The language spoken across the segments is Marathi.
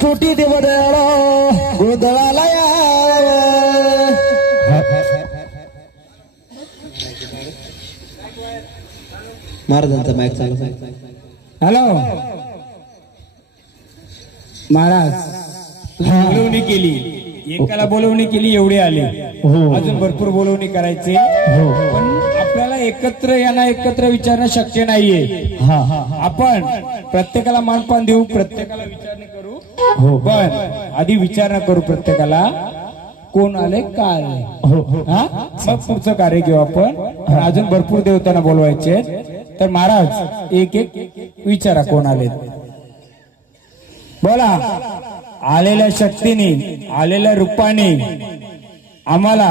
कोटी देवदयाला गोंधळाला महाराजांचा माईक चालू. हॅलो महाराज, बोलवणी केली, एकाला बोलवणी केली एवढे आले, अजून भरपूर बोलवणी करायचे, पण आपल्याला एकत्र विचारणं शक्य नाहीये. आपण प्रत्येकाला मानपान देऊ, प्रत्येकाला विचारणा करू, पण आधी विचारणा करू प्रत्येकाला कोण आले काय आले, मग पुढचं कार्य घेऊ आपण. अजून भरपूर देवतांना बोलवायचे, तर महाराज एक एक विचारा कोण आले. बोला. आलेल्या शक्तीने, आलेल्या रूपाने आम्हाला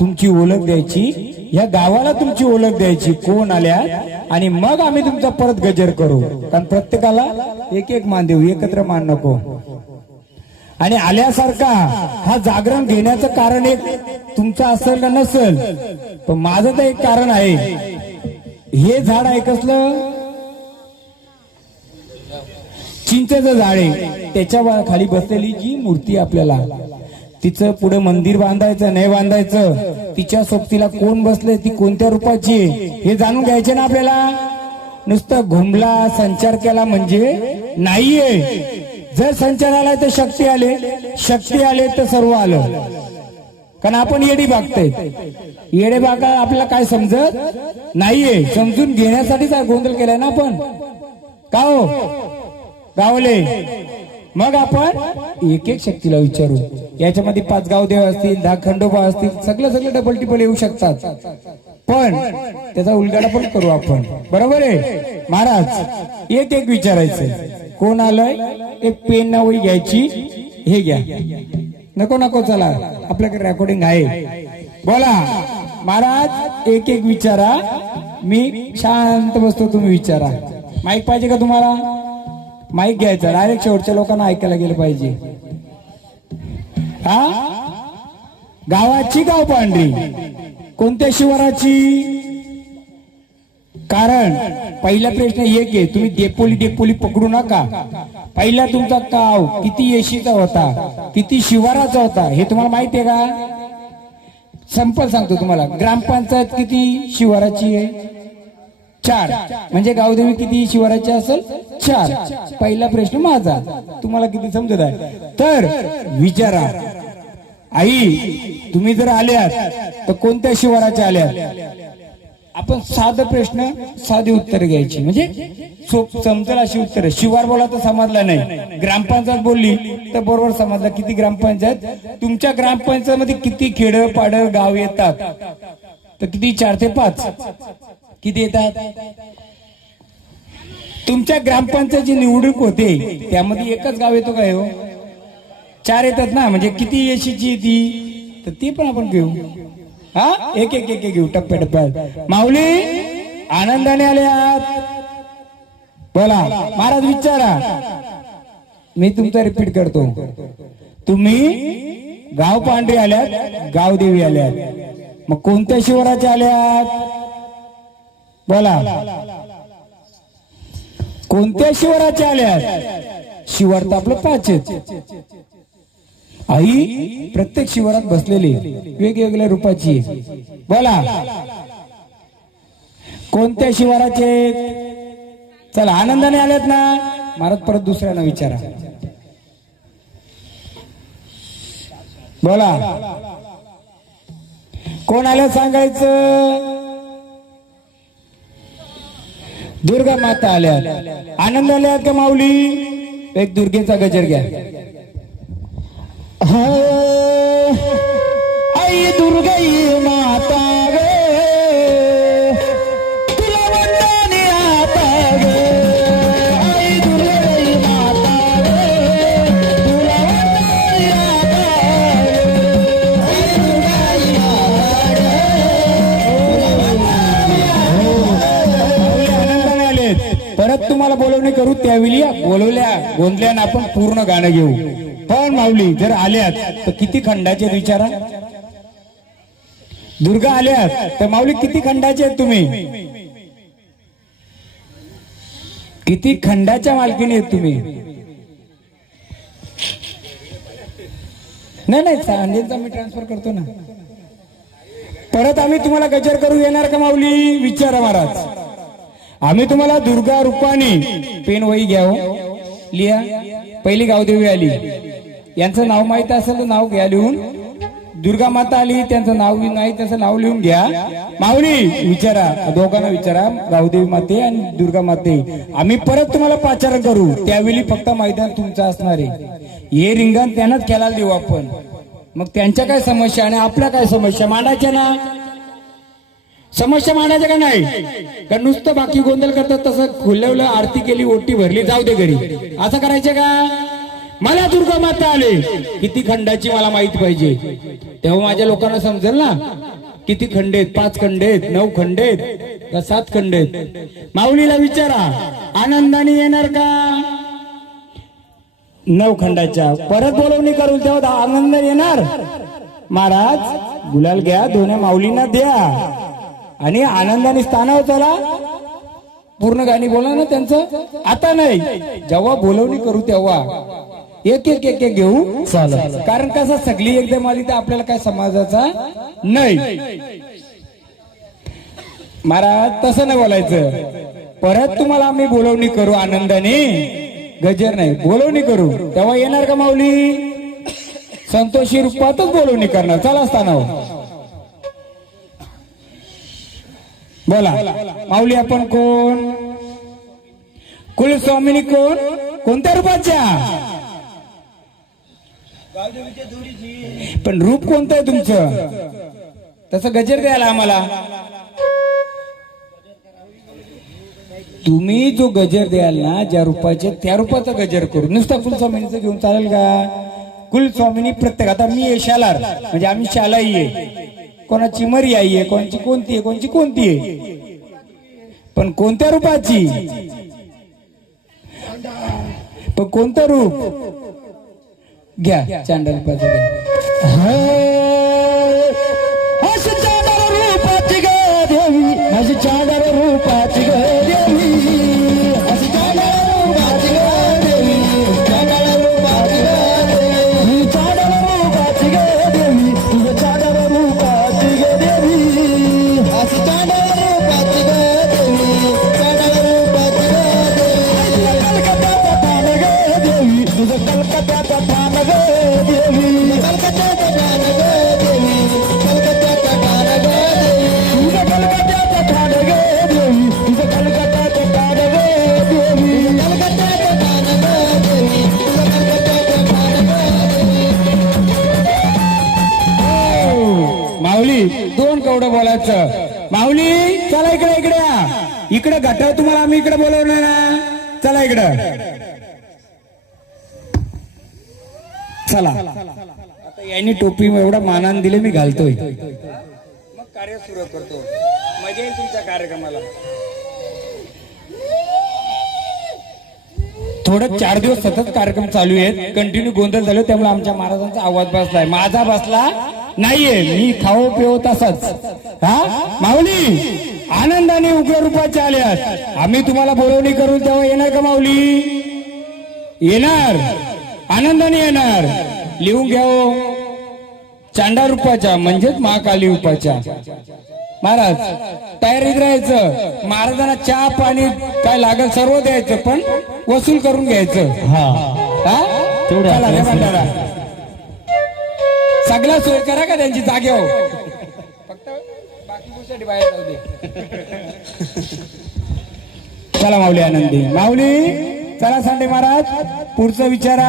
तुमची ओळख द्यायची, या गावाला तुमची ओळख द्यायची, कोण आल्या, आणि मग आम्ही तुमचा परत गजर करू. कारण प्रत्येकाला एक एक मान देऊ, एकत्र मान नको. आणि आल्यासारखा हा जागरण घेण्याचं कारण एक तुमचं असेल का नसेल, पण माझं तर एक कारण आहे. हे झाड आहे कसलं, चिंचेचं झाड आहे, त्याच्या खाली बसलेली जी मूर्ती आपल्याला, तिचं पुढे मंदिर बांधायचं नाही बांधायचं, तिच्या सोबतीला कोण बसले, ती कोणत्या रूपाची आहे हे जाणून घ्यायचे ना आपल्याला. नुसतं घुमला संचार केला म्हणजे नाहीये. जर संचार आलाय तर शक्ती आले, शक्ती आले तर सर्व आलं. कारण आपण येडी बागतोय, येडे बागा आपल्याला काय समजत नाहीये, समजून घेण्यासाठीच गोंधळ केलाय ना आपण. का हो गावले, मग आपण एक एक शक्तीला विचारू. याच्यामध्ये 5 गावदेव असतील, 10 खंडोबा असतील, सगळे डबल टिबल येऊ शकतात, पण त्याचा उलगडा पण करू आपण. बरोबर आहे महाराज. एक एक विचारायचं, कोण आलंय, एक पेन ना वही घ्यायची, हे घ्या. नको चला, आपल्याकडे रेकॉर्डिंग आहे. बोला महाराज, एक एक विचारा, मी शांत बसतो, तुम्ही विचारा. माईक पाहिजे का तुम्हाला? माईक घ्यायचा, डायरेक्ट शेवटच्या लोकांना ऐकायला गेलं पाहिजे. गावाची गाव पांढरी, कोणत्या शिवाराची? कारण पहिला प्रश्न एक आहे, तुम्ही डेपोली पकडू नका. पहिला तुमचा गाव किती येशीचा होता, किती शिवाराचा होता, हे तुम्हाला माहिती आहे का? संपल सांगतो तुम्हाला. ग्रामपंचायत किती शिवाराची आहे? 4. म्हणजे गावदेवी किती शिवाराची असेल? 4. पहिला प्रश्न माझा, तुम्हाला किती समजत आहे तर विचारा. आई, तुम्ही जर आल्यात तर कोणत्या शिवाराच्या आल्यात? आपण साधं प्रश्न, साधी उत्तर घ्यायची, म्हणजे समजेल अशी उत्तर. शिवार बोला तर समजला नाही, ग्रामपंचायत बोलली तर बरोबर समजला. किती ग्रामपंचायत? तुमच्या ग्रामपंचायत मध्ये किती खेड पाड गाव येतात? तर किती? 4 ते 5. किती येतात? तुमच्या ग्रामपंचायतची निवडणूक होते, त्यामध्ये एकच गाव येतो काय हो? 4 येतात ना, म्हणजे किती येशीची येते, तर ती पण आपण घेऊ. एक घेऊ टप्प्याटप्प्यात. माऊली आनंदाने आल्यात, बोला. महाराज विचारा, मी तुमचा रिपीट करतो. तुम्ही गाव पांढरी आल्यात, गावदेवी आल्यात, मग कोणत्या शिवाराच्या आल्यात? बोला. कोणत्या शिवाराच्या आल्यात? शिवार तर आपलं 5 आहेत. आई प्रत्येक शिवारात बसलेली वेगवेगळ्या रूपाची आहे. बोला कोणत्या शिवाराचे? चला आनंदाने आलेत ना? महाराज परत दुसऱ्यांना विचारा. बोला कोण आलं सांगायचं? दुर्गा माता आल्या. आनंद आल्यात का माऊली? एक दुर्गेचा गजर घ्या. हा आई दुर्गाई माता ग तुला वंदनी आता ग आई दुर्गाई माता ग तुला वंदनी आता ग आई दुर्गाई माता आनंदाने आलेत. परत तुम्हाला बोलवणी करू त्यावेळी बोलवल्या गोंधल्यानं आपण पूर्ण गाणं घेऊ. पण माऊली जर आल्यात तर किती खंडाचे विचारा. दुर्गा आल्यात तर माऊली किती खंडाचे आहेत तुम्ही, किती खंडाच्या मालकीने आहेत तुम्ही. नाही चांदेचा मी ट्रान्सफर करतो ना. परत आम्ही तुम्हाला गजर करू येणार का माऊली विचारा महाराज. आम्ही तुम्हाला दुर्गा रूपाने पेन वही घ्या हो, लिहा. पहिली गावदेवी आली, यांचं नाव माहित असेल तर नाव घ्या लिहून. दुर्गा माता आली, त्यांचं नाव नाही त्याचं नाव लिहून घ्या. माऊली विचारा, दोघांना विचारा, गावदेवी माते आणि दुर्गा माते. आम्ही परत तुम्हाला पाचारण करू त्यावेळी फक्त मैदान तुमचं असणार आहे. हे रिंगण त्यांनाच खेळायला देऊ आपण. मग त्यांच्या काय समस्या आणि आपल्या काय समस्या मांडायच्या ना. समस्या मांडायच्या का नाही का नुसतं बाकी गोंधळ करतात तसं खुलवलं, आरती केली, ओटी भरली, जाऊ दे घरी, असं करायचं का. मला दुर्गा माता आले किती खंडाची मला माहिती पाहिजे, तेव्हा माझ्या लोकांना समजेल ना किती खंड आहेत. 5 खंड आहेत, 9 खंड आहेत का 7 खंड आहेत. माऊलीला विचारा आनंदाने येणार का. 9 खंडाच्या परत बोलवणी करू तेव्हा आनंद येणार. महाराज गुलाल घ्या, दोन्ही माऊलींना द्या आणि आनंदाने स्थानावर चला. पूर्ण गाणी बोला ना त्यांचं. आता नाही, जेव्हा बोलवणी करू तेव्हा एक एक एक एक घेऊ चालेल. कारण कसं सगळी एकदम आली तर आपल्याला काय समाजाचा नाही. महाराज तसं नाही बोलायचं. परत तुम्हाला आम्ही बोलवणी करू आनंदाने, गजर नाही बोलवणी करू तेव्हा येणार का माऊली. संतोषी रूपातच बोलवणी करणार. चला स्थानावर बोला. माऊली आपण कोण, कुलस्वामिनी कोण, कोणत्या रूपाच्या. पण रूप कोणतं आहे तुमचं, तसं गजर द्यायला आम्हाला. तुम्ही जो गजर द्याल ना ज्या रूपाचे त्या रूपाचा गजर करू. नुसता कुलस्वामिनीचं घेऊन चालेल का. कुलस्वामिनी प्रत्येक, आता मी आहे शालार म्हणजे आम्ही शालाई आहे, कोणाची मरी आई आहे, कोणाची कोणती आहे, कोणाची कोणती आहे, पण कोणत्या रूपाची, पण कोणतं रूप घ्या. चांडा रूपाचं घ्या. अशी चांडाळ रूपाची ग देवी, अशी चांडाळ रूपाची ग देवी, अशी चांडाळ रूपाची ग देवी, चांडाळ रूपाची ग देवी, चांडाळ रूपाची ग देवी, तुझं चांडाळ रूपाची ग देवी, अशी चांडाळ रूपाची ग देवी, चांडाळ रूपाची ग देवी, कलकत्याचा ठाण ग देवी, तुझं कलकत्याचा ठाण ग देवी, कलकत्याचा ठाण ग देवी, कलकत्याचा ठाण ग देवी, तुझं कलकत्याचा ठाण ग देवी, तुझं कलकत्याचा ठाण ग देवी, कलकत्याचा ठाण ग देवी, तुझं कलकत्याचा ठाण ग देवी. माऊली 2 कवडं बोलायचं. माऊली चला इकडे, इकडे या. इकडे घटाव तुम्हाला आम्ही इकडे बोलवणार ना. चला इकडं चला. आता यांनी टोपी एवढा मानान दिले मी घालतोय. मग कार्य सुरू करतो. मजा येईल तुमच्या कार्यक्रमाला. थोडं 4 दिवस सतत कार्यक्रम चालू आहेत, कंटिन्यू गोंधळ झाले, त्यामुळे आमच्या महाराजांचा आवाज बसलाय. माझा बसला नाहीये, मी खाओ पिओ तसाच. हा माऊली आनंदाने उग्र रूपाचे आल्यात. आम्ही तुम्हाला बोलवणी करू तेव्हा येणार का माऊली. येणार, आनंदाने येणार. लिहून घ्या. चांडा रूपाच्या म्हणजेच महाकाली रूपाच्या. महाराज तयारीत राहायचं. महाराजांना चहा पाणी काय लागेल सर्व द्यायचं, पण वसूल करून घ्यायचं. चला रे भंडारा, सगळा सोय करा का त्यांची जागेवर. फक्त बाकी गोष्टी बाहेर जाऊ दे. चला माऊली आनंदी. माऊली चला सांडे महाराज पुढचं विचारा.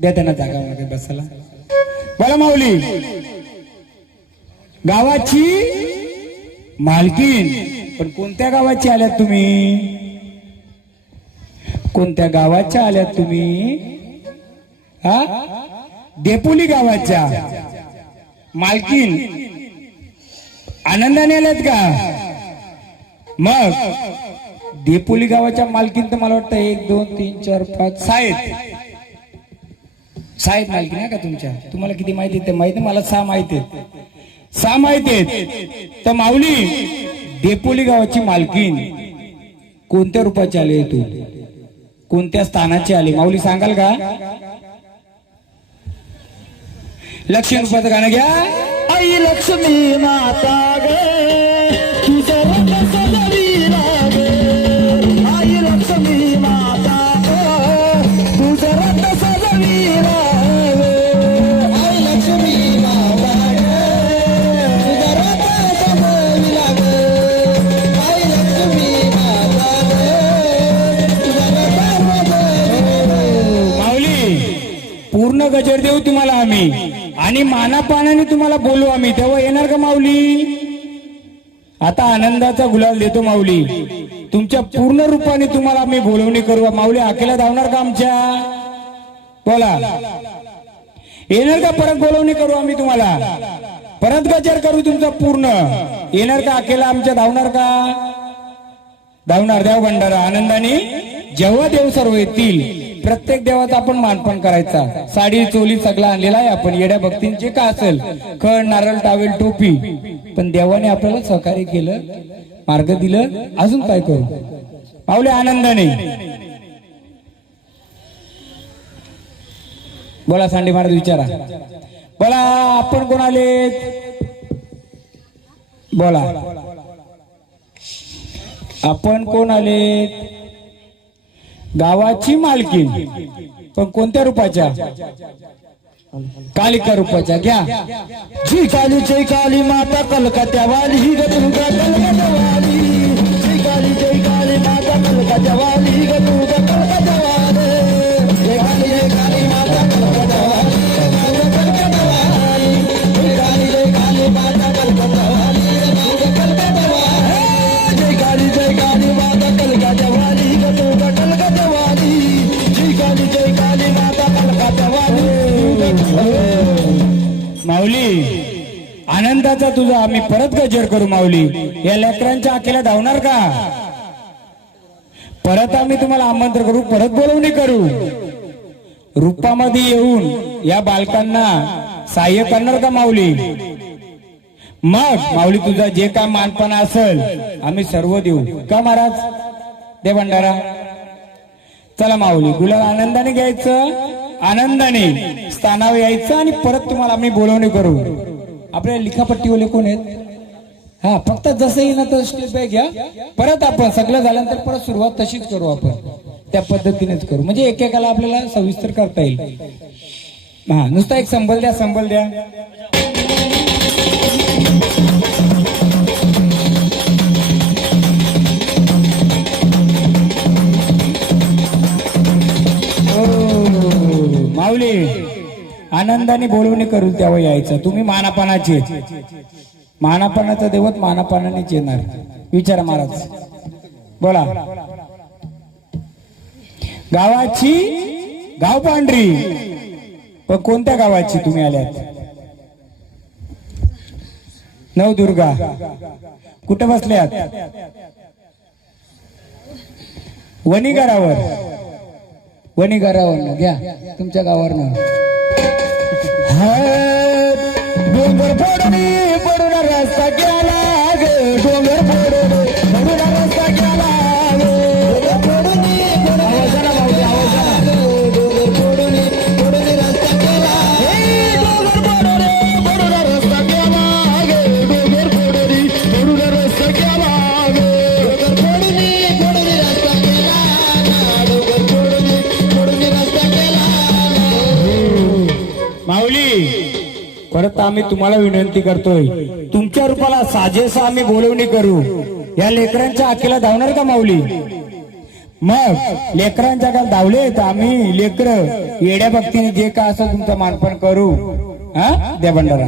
द्या त्यांना जागा वगैरे बसायला. बोला माऊली. गावाची मालकीन, पण कोणत्या गावाची आल्यात तुम्ही? कोणत्या गावाच्या आल्यात तुम्ही? हा, देपोली गावाच्या मालकीन. आनंदाने आल्यात का? मग देपोली गावाच्या मालकीन तर मला वाटतं 1 2 3 4 5 6 आहेत. 6 आहेत मालकीन आहे का तुमच्या? तुम्हाला किती माहिती ते माहिती, मला 6 माहिती आहेत. 6 माहिती आहेत. तर माऊली देपोली गावाची मालकीन कोणत्या रूपाची आली तू? कोणत्या स्थानाची आली माऊली सांगाल का? लक्ष्मी रूपाचं गाणं घ्या. आई लक्ष्मी माता ग तुझं रंग सजविला ग. आई लक्ष्मी माता ग तुझं रंग सजविला ग. आई लक्ष्मी माता ग तुझं रंग सजविला ग. आई लक्ष्मी माता ग तुझं रंग सजविला ग. माऊली पूर्ण गजर देऊ तुम्हाला आम्ही आणि मानापानाने तुम्हाला बोलू आम्ही, तेव्हा येणार का माऊली? आता आनंदाचा गुलाल देतो माऊली. तुमच्या पूर्ण रूपाने तुम्हाला आम्ही बोलवणी करू. माऊली आखेला धावणार का आमच्या? बोला येणार का? परत बोलवणी करू आम्ही तुम्हाला, परत गजर करू तुमचा पूर्ण. येणार का आखेला आमच्या? धावणार का? धावणार. देव भंडारा आनंदाने. जेव्हा देव सर्व येतील प्रत्येक देवाचा आपण मानपान करायचा. साडी चोली सगळा आणलेला आहे आपण. येड्या भक्तींचे का असेल खण नारळ टावेल टोपी, पण देवाने आपल्याला सहकार्य केलं, मार्ग दिलं. अजून काय करू माऊली? आनंदाने बोला. सांडे महाराज विचारा. बोला आपण कोण आलेत? बोला आपण कोण आलेत? गावाची मालकीन, पण कोणत्या रूपाच्या? कालिका रूपाच्या. घ्या. जी काली जय काली माता कलकत्या वाली ग तुझा कलकत्या वाली. जी काली जय काली माता कलकत्या वाली ग तुझा कलकत्या वाली. जय काली माता कलकत्या वाली कलकत्या वाली. जय काली माता कलकत्या वाली तुझा कलकत्या वाली. जय काली माता कलकत्या वाली ग तुझा कलकत्या वाली. जय काली माता कलकत्या वाली. माऊली आनंदाचा तुझा आम्ही परत गजर करू माऊली. या लेकरांच्या आखेला धावणार का? परत आम्ही तुम्हाला आमंत्रण करू, परत बोलवणी करू. रूपामध्ये येऊन या बालकांना सहाय्य करणार का माऊली? मग माऊली तुझा जे काय मानपण असेल आम्ही सर्व देऊ का महाराज? दे भंडारा. चला माऊली गुलाल आनंदाने घ्यायचं, आनंदाने स्थानावर यायचं आणि परत तुम्हाला आम्ही बोलवणी करू. आपल्या लिखापट्टीवाले कोण आहेत? हा, फक्त जसं येईल तर स्टेप बाय घ्या. परत आपण सगळं झाल्यानंतर परत सुरुवात तशीच करू, आपण त्या पद्धतीनेच करू, म्हणजे एकेकाला आपल्याला सविस्तर करता येईल. हा, नुसता एक संबल द्या, संबल द्या. माऊली आनंदाने बोलवणी करू तेव्हा यायचं. तुम्ही मानापानाचे, मानापानाचा देवत मानापानानेच येणार. विचारा महाराज. बोला. गावाची गाव पांढरी, पण कोणत्या गावाची तुम्ही आल्यात? नवदुर्गा. कुठे बसल्यात? वणीगरावर. वणीगरावर घ्या तुमच्या गावावरनं. डोंगर फोडणी पडून रस्ता गेला ग. डोंगर फोडून पडून रस्ता गेला ग. परत आम्ही तुम्हाला विनंती करतोय, तुमच्या रूपाला साजेसा आम्ही बोलवणी करू. या लेकरांच्या आखेला धावणार का माऊली? मग लेकरांच्या काल धावले तर आम्ही लेकर येड्या भक्तीने जे का असं तुमचं मानपण करू. हा द्या भंडारा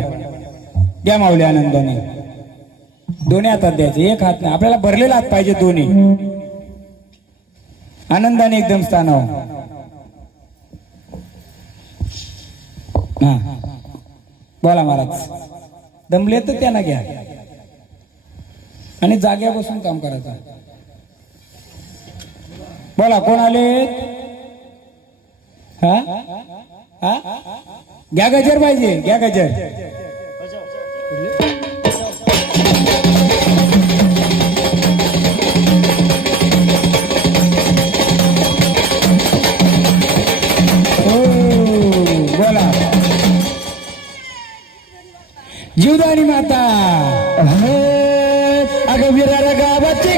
द्या माऊली आनंदाने. दोन्ही हातात द्यायचे, एक हात नाही. आपल्याला भरलेला हात पाहिजे दोन्ही. आनंदाने एकदम स्थानावर. हा बोला महाराज. दमले तर त्यांना घ्या आणि जाग्या बसून काम करायचं. बोला कोण आले. हा हा घ्या गजर पाहिजे, घ्या गजर. बोला जीवदानी माता. अगं विरार गावाची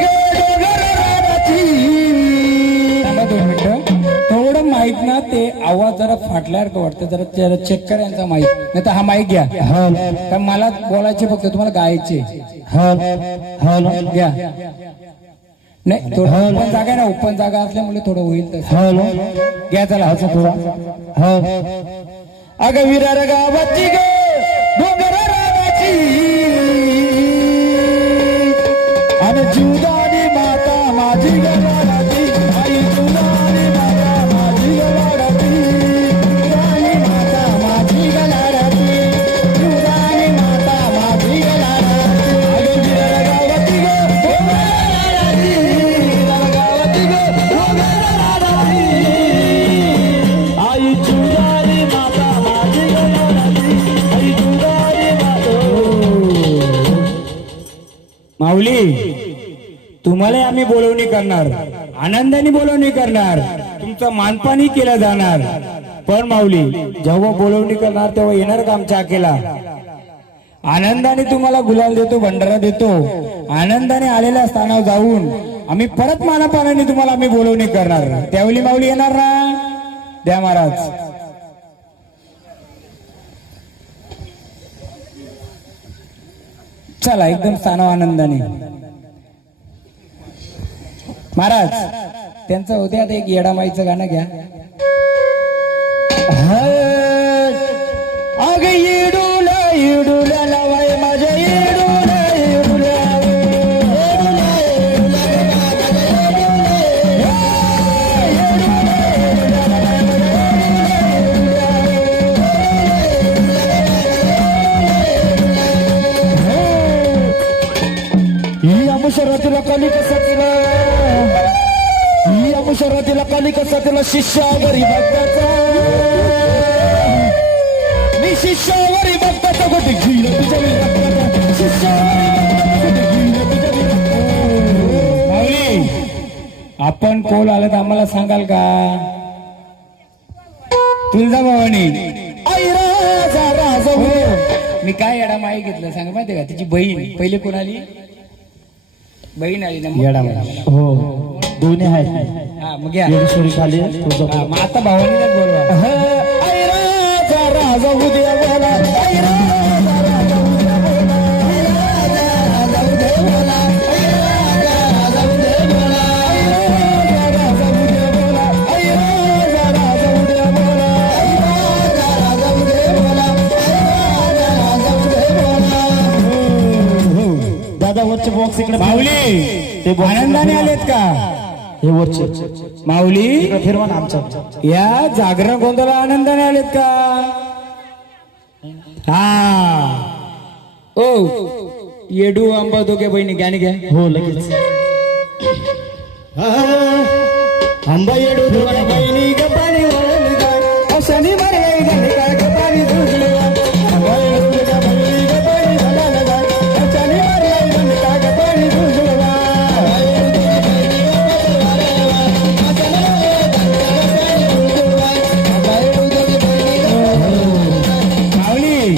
दोन मिनिटं. थोडं माईक ना ते आवाज जरा फाटल्यासारखं वाटतं. जरा चेक करा यांचा माईक. नाही तर हा माईक घ्या. तर मला बोलायचे फक्त, तुम्हाला गायचे. घ्या. नाही थोडं ओपन जागा आहे ना, ओपन जागा असल्यामुळे थोडं होईल तसं. घ्या चला थोडा. अगं विरार गावाची ग डोंगर रागाची आणि जीवदानी माता माझी गलाची. आई जीवदानी माता माझी गलाची. जीवदानी माता माझी गलाची. जीवदानी माता माझी गलाची. अगं विरार गावाची ग विरार गावाची ग आई जीवदानी माता माझी गलाची. आई जीवदानी माता. माऊली तुम्हाला आम्ही बोलवणी करणार, आनंदाने बोलवणी करणार, तुमचं मानपानही केलं जाणार. पण माऊली जेव्हा बोलवणी करणार तेव्हा येणार का आमच्या आकेला. आनंदाने तुम्हाला गुलाल देतो, भंडारा देतो. आनंदाने आलेल्या स्थानावर जाऊन आम्ही परत मानापानाने तुम्हाला आम्ही बोलवणी करणार. त्यावेळी माऊली येणार ना. द्या महाराज. चला एकदम स्थानावर आनंदाने. महाराज त्यांचं होते आता एक येडामाईचं गाणं घ्या. अग येडूला येडूला लावाय माझ्या येडूला येडूला. ही अमुशरातीला कली कसा तिला. ही अमुशरातीला कली कसा तिला शिष्या गरीब भक्ताचा. मी शिष्यावरी भक्ताचा गोटी घेईल तुझ्या भक्ताचा. शिष्यावरी माऊली आपण कोल आलं तर आम्हाला सांगाल का. तुळजाभवानी आई राजा राजा मी काय येडामाई घेतलं सांगा माहितीये का. तिची बहीण पहिले कोण आली. बहीण आली ना मग. हो दोन्ही आहेत. हा मग घ्या. खाली मग आता भावानीला बोलवा. आई राजा राजा उद्या बोला. आई राजा राजा उद्या बोला. आई राजा राजा उद्या बोला. आई राजा राजा उद्या बोला. आई राजा राजा उद्या बोला. आई राजा राजा उद्या बोला. आई राजा राजा उद्या बोला. आई राजा राजा उद्या बोला. दादा वरचे बॉक्स इकडे. माऊली ते आनंदाने आलेत का. हे वरचे माऊली फिरवा ना आमचा. या जागरण गोंधळा आनंदाने आलेत का. हा ओ येडू आंबा दोघे बहिणी घ्या घ्या. हो लगेच. आंबा येडू दोघा बहिणी गपानी वळली जाय. शनी मारे गणिका गपानी दुसली. आंबा येडू दोघा बहिणी गपानी वळली जाय. शनी मारे गणिका गपानी दुसली. माऊली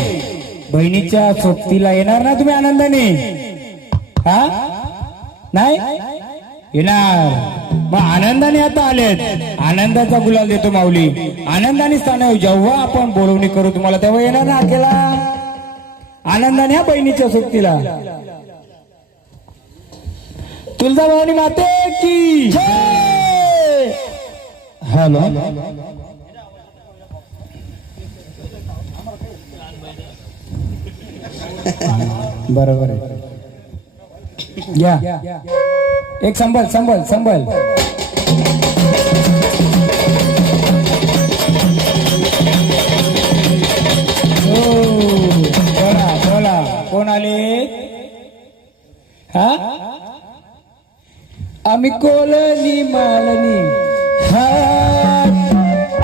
बहिणीच्या सोबतीला येणार ना तुम्ही आनंदाने. हा नाही येणार. मग आनंदाने आता आलेत. आनंदाचा गुलाल देतो माऊली. आनंदाने स्थान जेव्हा आपण बोलवणी करू तुम्हाला तेव्हा येणार ना आकेला. आनंदाने ह्या बहिणीच्या सोबतीला. तुळजाभवानी माते की जय. हॅलो बरोबर आहे. घ्या एक संभल संभल संभल. बोला बोला कोण आले? हा आम्ही कोलनी मालनी. हा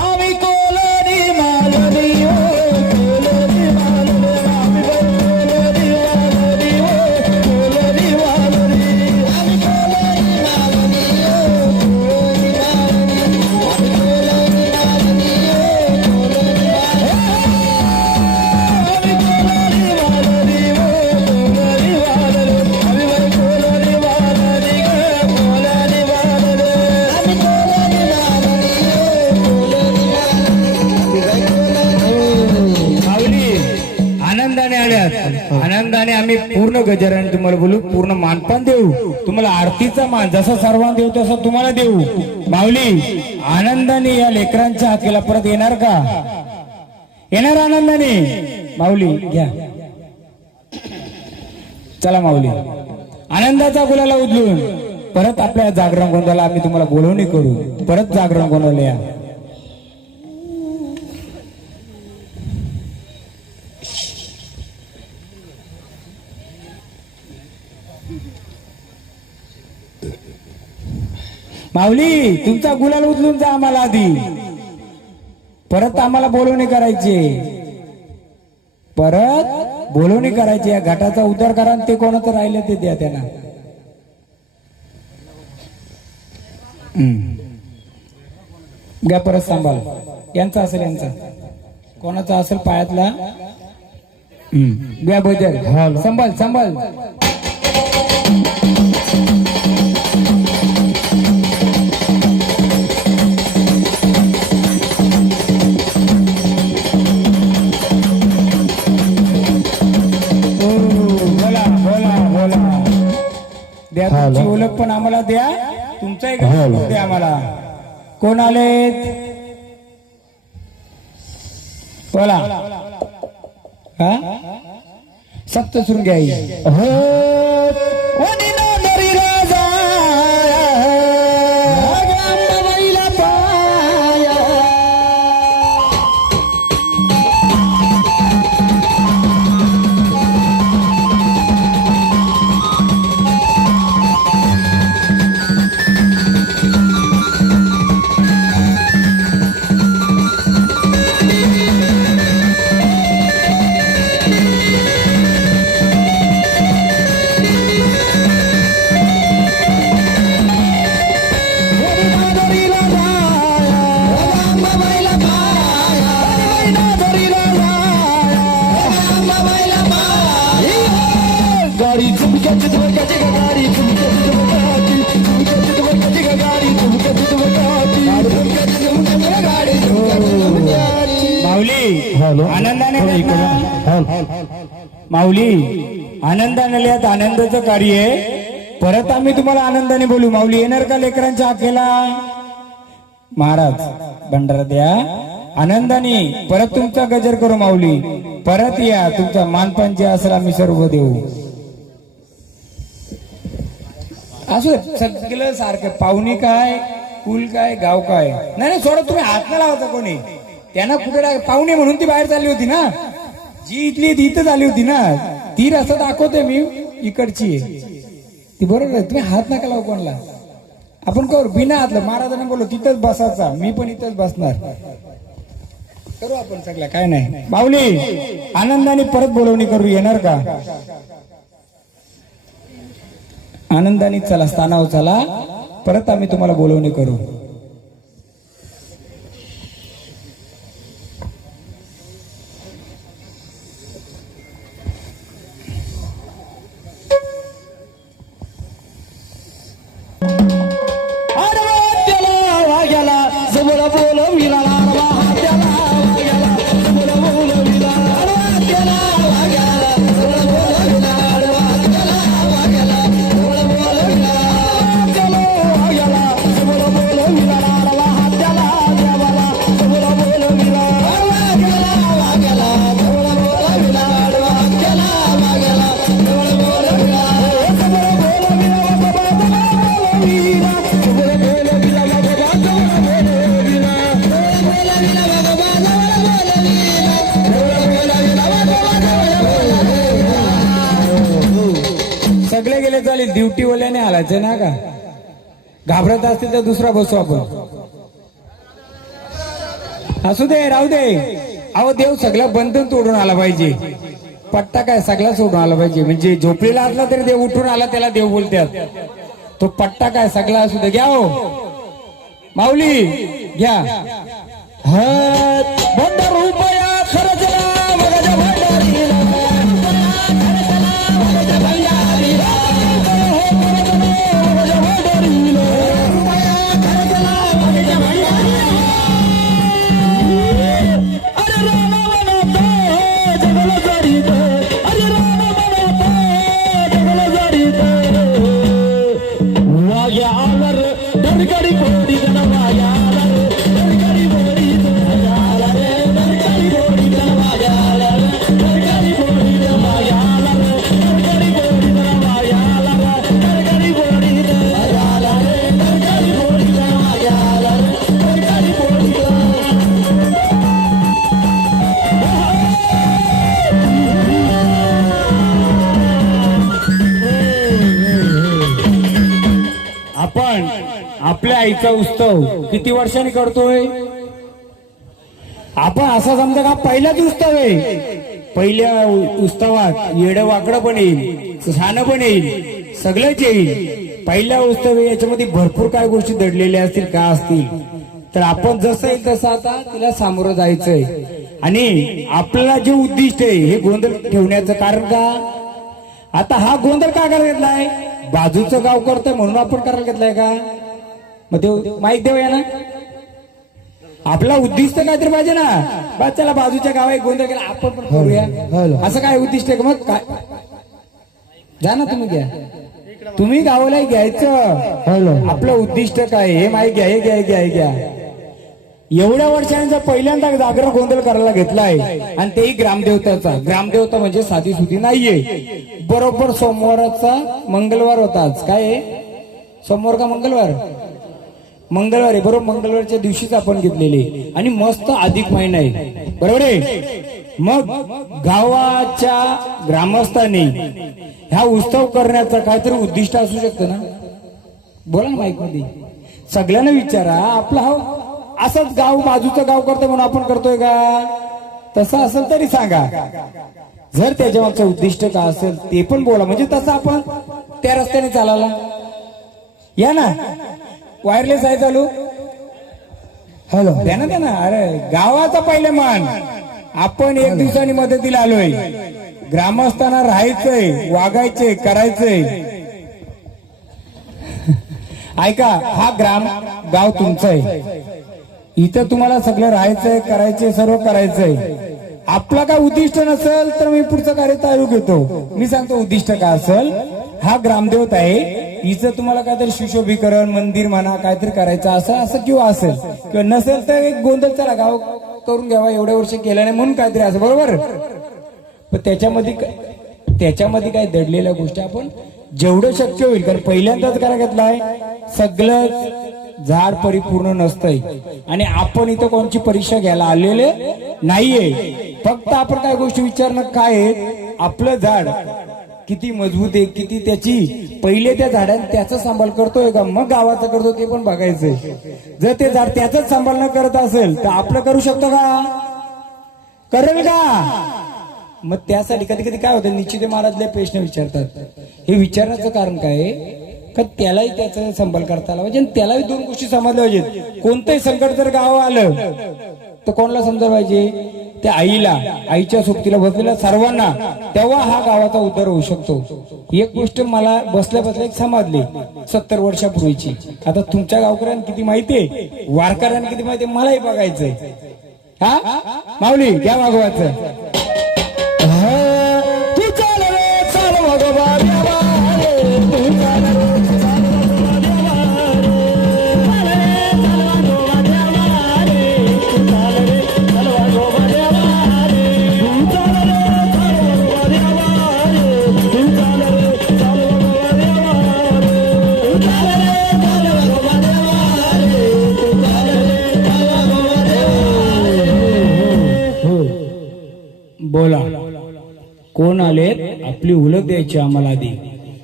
आम्ही कोलनी मालनी हो, कोलनी मालनी आम्ही कोलनी मालनी हो, कोलनी मालनी आम्ही कोलनी मालनी हो, कोलनी मालनी आम्ही कोलनी मालनी हो, कोलनी मालनी आम्ही कोलनी मालनी हो, कोलनी मालनी आम्ही कोलनी मालनी हो, कोलनी मालनी आम्ही कोलनी मालनी हो, कोलनी माऊली आनंदाने आल्यात. आनंदाने आम्ही पूर्ण गजराने तुम्हाला बोलू, पूर्ण मानपान देऊ तुम्हाला. आरतीचा मान जसा सर्वांना देऊ तसं तुम्हाला देऊ. माऊली आनंदाने या लेकरांच्या हाकेला परत येणार का? येणार आनंदाने? माऊली घ्या. चला माऊली आनंदाचा गुलाला उचलून परत आपल्या जागरण गोंधळाला आम्ही तुम्हाला बोलवणी करू. परत जागरण गोंधळाला या. माऊली तुमचा गुलाल उचलून जा आम्हाला आधी. परत आम्हाला बोलवणी करायची, परत बोलवणी करायची. या घाटाचा उद्धार करा आणि ते कोणाचं राहिलं ते द्या त्यांना. घ्या परत सांभाळ. यांचा असेल यांचा कोणाचा असेल पायातला. घ्या भजन संभाल संभाल. द्या तुमची ओळख पण आम्हाला द्या, तुमचाही द्या आम्हाला. कोण आलेत बोला. हा सप्त सुरून घ्या. आनंदाने माऊली आनंदाने लिहात आनंदाचं कार्य आहे. परत आम्ही तुम्हाला आनंदाने बोलू. माऊली येणार का लेकरांच्या हाकेला? महाराज भंडारा द्या आनंदाने. परत तुमचा गजर करू माऊली. परत या तुमचा मानपान जे असेल आम्ही सर्व देऊ. असं सगळं सारखं. पाहुणी काय, कुल काय, गाव काय नाही नाही सोडा. तुम्ही हात नाही लावता कोणी. त्यांना कुठे पाहुणे म्हणून ती बाहेर चालली होती ना. जी इथली ती इथं झाली होती ना. ती रस्ता दाखवते मी इकडची ती बरोबर आहे. तुम्ही हात नका लावू कोणाला. आपण करू बिना हातलं. महाराजांना बोलू तिथंच बसायचा. मी पण इथंच बसणार. करू आपण सगळं काय नाही. माऊली आनंदाने परत बोलवणी करू. येणार का? आनंदाने चला स्थानावर चला. परत आम्ही तुम्हाला बोलवणी करू. गेलं चालेल, ड्युटीवाल्याने हालायचं ना का? घाबरत असतील तर दुसरा बसू आपण. असू दे, राहू दे. अहो देव सगळा बंधन तोडून आला पाहिजे. पट्टा काय सगळा सोडून आला पाहिजे. म्हणजे झोपलेला असला तरी देव उठून आला त्याला देव बोलतात. तो पट्टा काय सगळा असू दे. घ्या हो माऊली घ्या. भंडार रुपया खरचला मगाच्या भंडारीला. आपण आपल्या आईचा उत्सव किती वर्षांनी करतोय? आपण असा समजा का पहिलाच उत्सव आहे. पहिल्या उत्सवात येडं वाकडं पण येईल, छान पण येईल, सगळंच येईल. पहिला उत्सव आहे, याच्यामध्ये भरपूर काय गोष्टी दडलेल्या असतील का असतील. तर आपण जसं येईल तसं आता तिला सामोरं जायचंय. आणि आपल्याला जे उद्दिष्ट आहे हे गोंधळ ठेवण्याचं कारण का? आता हा गोंधळ का करायला घेतलाय? बाजूचं गाव करतोय म्हणून आपण करायला घेतलाय का? मग देव माईक देऊया ना. आपला उद्दिष्ट काहीतरी पाहिजे ना. बस चला बाजूच्या गावात गोंधळ केला आपण पण करूया, असं काय उद्दिष्ट आहे का? मग काय जा ना तुम्ही घ्या, तुम्ही गावाला घ्यायचं. आपलं उद्दिष्ट काय हे माईक घ्या, हे घ्या, हे घ्या, हे घ्या. एवढ्या वर्षांचा पहिल्यांदा जागरण गोंधळ करायला घेतलाय आणि तेही ग्रामदेवताचा. ग्रामदेवता म्हणजे साधी सुधी नाहीये. बरोबर सोमवारचा मंगळवार होता. आज काय आहे? सोमवार का मंगळवार? मंगळवार आहे. बरोबर मंगळवारच्या दिवशीच आपण घेतलेले. आणि मस्त अधिक महिना आहे, बरोबर आहे. मग गावाच्या ग्रामस्थांनी ह्या उत्सव करण्याचा काहीतरी उद्दिष्ट असू शकतं ना. बोला ना माईक मध्ये, सगळ्यांना विचारा. आपला हा असंच गाव बाजूचं गाव करतोय म्हणून आपण करतोय का? तसं असेल तरी सांगा. जर त्याच्या मागचं उद्दिष्ट का असेल ते पण बोला. म्हणजे तसं आपण त्या रस्त्याने चालायला या ना. वायरलेस आहे चालू. हॅलो द्या ना, द्या ना. अरे गावाचा पहिले मान. आपण एक दिवसांनी मदतीला आलोय. ग्रामस्थांना राहायचंय, वागायचंय, करायचंय. ऐका, हा गाव तुमचं आहे. इथं तुम्हाला सगळं राहायचंय, करायचंय, सर्व करायचंय. आपला काय उद्दिष्ट नसेल तर मी पुढचं कार्य चालू घेतो. मी सांगतो उद्दिष्ट काय असेल. हा ग्रामदेवता आहे, हिचं तुम्हाला काहीतरी सुशोभीकरण, मंदिर म्हणा काहीतरी करायचं असं किंवा असेल किंवा नसेल तर एक गोंधळ चला गाव करून घ्यावा, एवढ्या वर्ष केलं नाही म्हणून काहीतरी असं, बरोबर. पण त्याच्यामध्ये काय दडलेल्या गोष्टी आपण जेवढं शक्य होईल, कारण पहिल्यांदाच करायला घेतलाय. सगळं झाड परिपूर्ण नसतंय आणि आपण इथं कोणची परीक्षा घ्यायला आलेले नाहीये. फक्त आपण काय गोष्टी विचारणं काय आहे, आपलं झाड किती मजबूत आहे, किती त्याची पहिले त्या झाडाने त्याचा सांभाळ करतोय का, मग गावाचा करतो ते पण बघायचंय. जर ते झाड त्याचाच सांभाळ न करत असेल तर आपलं करू शकतो का? करेल का? मग त्यासाठी कधी कधी काय होतं, निश्चित महाराजले प्रश्न विचारतात. हे विचारण्याचं कारण काय आहे का त्यालाही त्याचा सांभाळ करता आला पाहिजे आणि त्यालाही दोन गोष्टी समजल्या पाहिजेत. कोणतंही संकट जर गाव आलं तर कोणाला समजायला पाहिजे? त्या आईला, आईच्या सोबतीला बसलेल्या सर्वांना. तेव्हा हा गावाचा उद्धार होऊ शकतो. एक गोष्ट मला बसल्या बसल्या एक समजली 70 वर्षापूर्वीची. आता तुमच्या गावकऱ्यांना किती माहितीये, वारकऱ्यांना किती माहितीये, मलाही बघायचंय. हा माऊली घ्या मागवायचं. तू चाल रे चाल भगवा देवा रे, तू चाल रे चाल भगवा देवा रे, तू चाल रे चाल भगवा देवा रे, तू चाल रे चाल भगवा देवा रे, तू चाल रे चाल भगवा देवा रे, तू चाल रे चाल भगवा देवा रे, तू चाल रे चाल भगवा देवा रे. बोला कोण आले? आपली ओळख द्यायची आम्हाला आधी.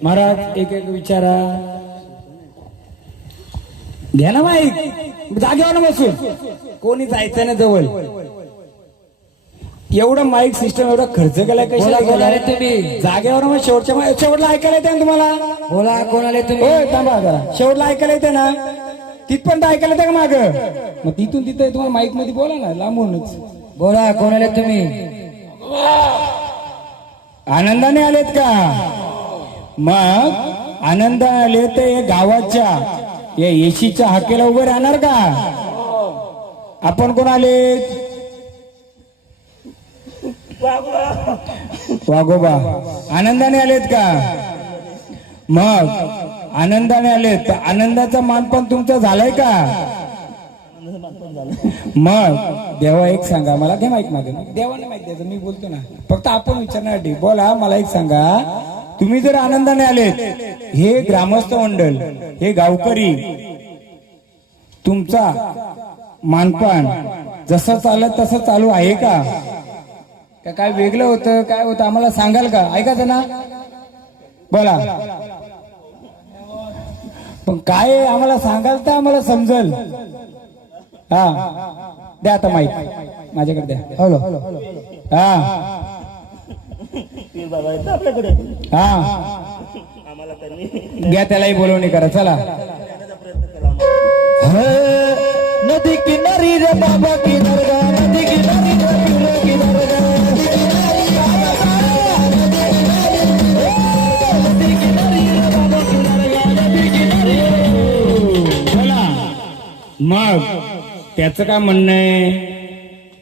महाराज एक एक विचारा. घ्या ना माईक, जागेवर ना बसून, कोणी जायचं ना जवळ. एवढं माईक सिस्टम एवढा खर्च केलाय कशाला बोला रे केलाय? तुम्ही. जागेवर मग शेवटला ऐकायला येते ना तुम्हाला? बोला कोणाले तुम्ही. होय थांबा जरा. शेवटला ऐकायला येते ना? तिथपर्यंत ऐकायला येते का माग? मग तिथून तिथे तुम्हाला माईक मध्ये बोला ना, लांबूनच. बोला कोणाले तुम्ही. आनंदाने आलेत का? मग आनंदाने आले ते गावाच्या या येशीच्या हाकेला उभे राहणार का? आपण कोण आलेत? वाघोबा. आनंदाने आलेत का? मग आनंदाने आलेत तर आनंदाचा मानपण तुमचा झालाय का? मग देवा एक सांगा मला. घे माहित मागे. देवाने माहित द्यायचं, मी बोलतो ना, फक्त आपण विचारण्यासाठी. बोला मला एक सांगा, तुम्ही जर आनंदाने आलेत, हे ग्रामस्थ मंडळ, हे गावकरी, तुमचा मानपान जसं चालत तसं चालू आहे का? काय वेगळं होतं, काय होतं आम्हाला सांगाल का? ऐकायचं ना? बोला. पण काय आहे आम्हाला सांगाल तर आम्हाला समजल. हा द्या आता माहिती माझ्याकडे द्या. हॅलो. हा हा घ्या, त्यालाही बोलवणी करा. चला. नदी किनारी रे बाबा की दरगाह, नदी किनारी रे पीर की दरगाह, नदी किनारी रे बाबा की दरगाह, नदी किनारी. चला. मग त्याचं काय म्हणणं आहे?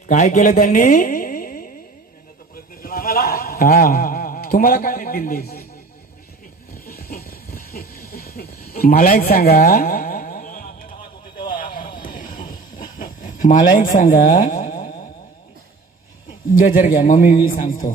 काय केलं त्यांनी? हा तुम्हाला काय दिली? मला एक सांगा, मला एक सांगा. गजर घ्या मग मी सांगतो.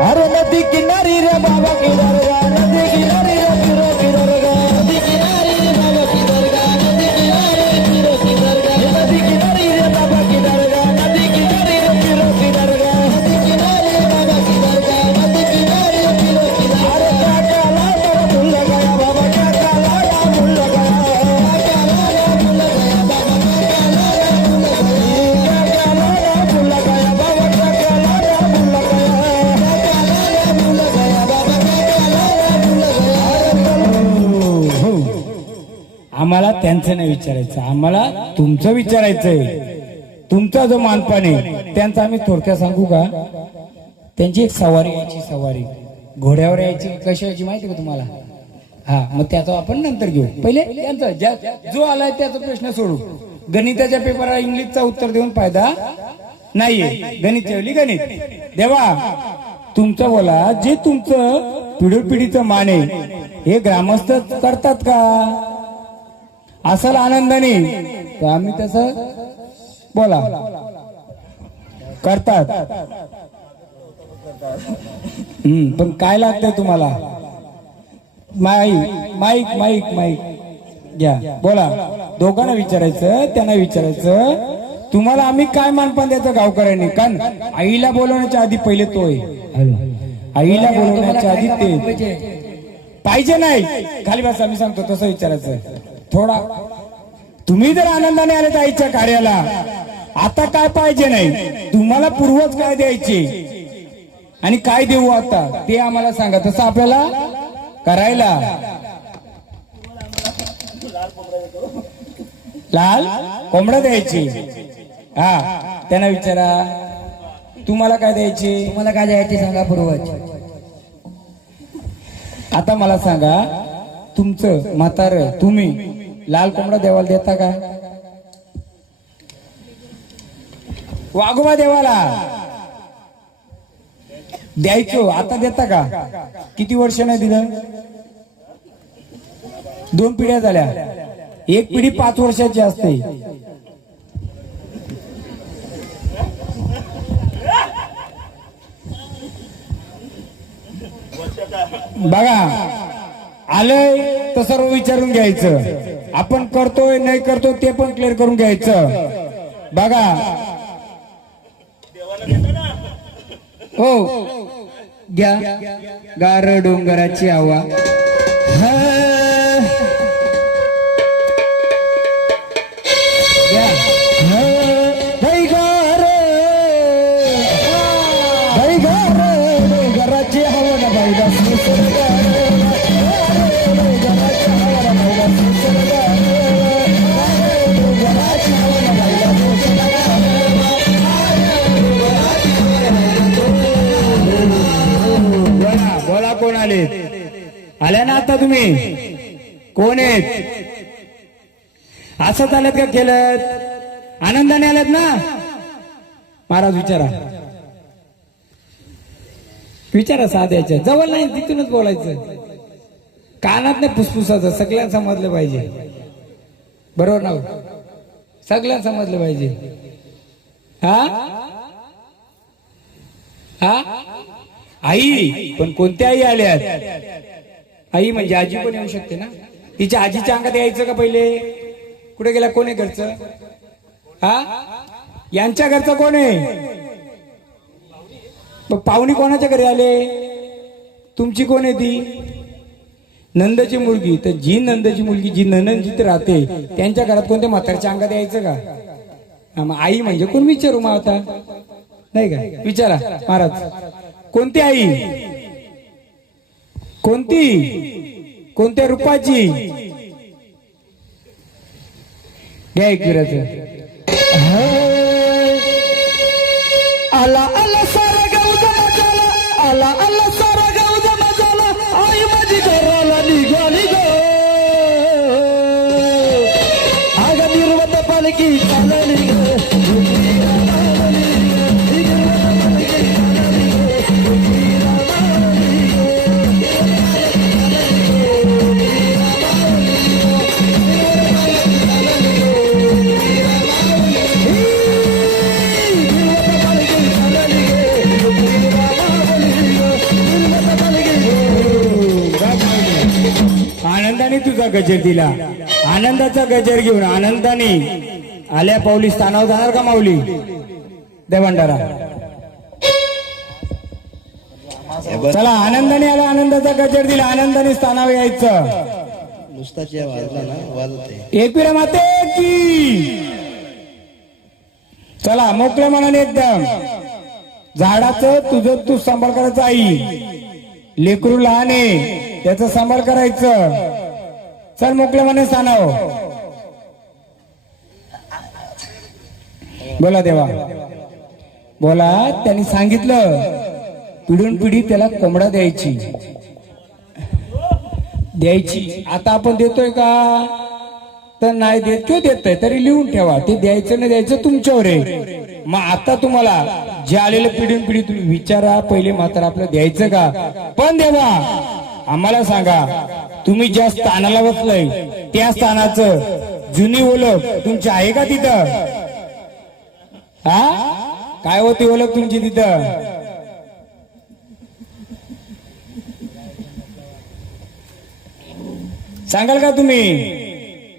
अरे नदी किनारी रे बाबा की दरगाह, नदी किनारी रे पीर की दरगाह, नदी किनारी रे बाबा की दरगाह, नदी किनारी रे पीर की दरगाह, नदी किनारी रे बाबा की दरगाह, नदी किनारी रे पीर की दरगाह, नदी किनारी रे बाबा की दरगाह, नदी किनारी रे पीर की दरगाह. अरे क्या क्या लाडा फूल लगाया बाबा, क्या क्या लाडा फूल लगाया, क्या क्या लाडा फूल लगाया बाबा, क्या क्या लाडा फूल लगाया बाबा, क्या क्या लाडा फूल लगाया, आम्हाला त्यांचं नाही विचारायचं, आम्हाला तुमचं विचारायचंय. तुमचा जो मानपान आहे त्यांचा आम्ही थोडक्यात सांगू का? त्यांची एक सवारी यायची, सवारी घोड्यावर यायची. कशी यायची माहिती का तुम्हाला? हा मग त्याचा आपण नंतर घेऊ. पहिले त्यांचा जो आलाय त्याचा प्रश्न सोडू. गणिताच्या पेपरला इंग्लिशचा उत्तर देऊन फायदा नाहीये. गणित ठेवली गणित. देवा तुमचं बोला, जे तुमचं पिढीचं मान आहे हे ग्रामस्थ करतात का? असल आनंदाने तर आम्ही तसं बोला करतात. पण काय लागतंय तुम्हाला? माईक माईक माईक माईक घ्या. बोला. दोघांना विचारायचं, त्यांना विचारायचं तुम्हाला आम्ही काय मानपान द्यायचं गावकऱ्यांनी? कारण आईला बोलवण्याच्या आधी पहिले तोय. आईला बोलवण्याच्या आधी ते पाहिजे नाही. खाली बस आम्ही सांगतो तसं विचारायचं. थोडा तुम्ही जर आनंदाने आले तर आईच्या कार्याला, आता काय पाहिजे नाही तुम्हाला, पूर्वज काय द्यायचे आणि काय देऊ आता ते आम्हाला सांगा. तसं आपल्याला करायला. लाल कोंबडा द्यायची. हा त्यांना विचारा तुम्हाला काय द्यायचे? तुम्हाला काय द्यायचे सांगा पूर्वज. आता मला सांगा, तुमचं म्हातार तुम्ही लाल कोंबडा देवाला देता का? वाघोबा देवाला द्यायचो, आता देता का? किती वर्ष नाही दिलं? 2 पिढ्या झाल्या. एक पिढी 5 वर्षाची असते. बघा आलंय तर सर्व विचारून घ्यायचं. आपण करतोय नाही करतोय ते पण क्लिअर करून घ्यायचं. बघा हो घ्या गार डोंगराची हवा. घ्या घराची हवा ना बाईला बोला कोण आले? आल्या ना आता तुम्ही? कोण आहेत? असंच आलेत का केलं? आनंदाने आलेत ना? महाराज विचारा विचारा साध्याच्या जवळ नाही तिथूनच बोलायचं. कानात नाही फुसफुसाचं. सगळ्यांना समजलं पाहिजे. बरोबर ना? सगळ्यांना समजलं पाहिजे. हा हा आई पण कोणत्या आई आल्यात? आई म्हणजे आजी पण येऊ शकते ना. तिच्या आजीच्या अंगात यायचं का पहिले? कुठे गेला? कोण आहे घरचं? हा यांच्या घरचं कोण आहे? पाहुणी कोणाच्या घरी आले? तुमची कोण आहे ती? नंदची मुलगी. तर जी नंदची मुलगी जी नंदजीत राहते त्यांच्या घरात कोणत्या म्हातारच्या अंगात यायचं का? मग आई म्हणजे कोण विचारू मग आता? नाही का? विचारा महाराज कोणती आई? कोणती? कोणत्या रूपाची? घ्या एक विराचं. आला आला सारा गाव जमा झाला. आला आला सारा गाव जमा झाला. आई माझी घराला निघाली ग. आग निर्वत पालखी चालली ग. आनंदाने तुझा गजर दिला. आनंदाचा गजर घेऊन आनंदाने आल्या पाऊली स्थानावर जाणार का माऊली? देवंडारा चला आनंदाने आला. आनंदाचा गजर दिला. आनंदाने स्थानावर यायचं. नुसताच या वाजला ना वाजते. एकविरा माते की. चला मोकळ्या मनाने एकदम. झाडाचं तुझं तू सांभाळ करायचं. आई लेकरू लहान आहे त्याचा सांभाळ करायचं. चल मोकळ्या मनाने सांगाव. बोला देवा बोला. त्यांनी सांगितलं पिढून पिढी त्याला कोंबडा द्यायची. आता आपण देतोय का? तर नाही देत. किंवा देतोय तरी लिहून ठेवा. ते द्यायचं नाही द्यायचं तुमच्यावर आहे. मग आता तुम्हाला जे आलेलं पिढीन पिढी तुम्ही विचारा पहिले म्हातारा आपलं द्यायचं का? पण देवा आम्हाला सांगा तुम्ही ज्या स्थानाला बसलंय त्या स्थानाचं जुनी ओळख तुमची आहे का तिथं? हा काय होती ओळख तुमची तिथं? सांगाल का तुम्ही?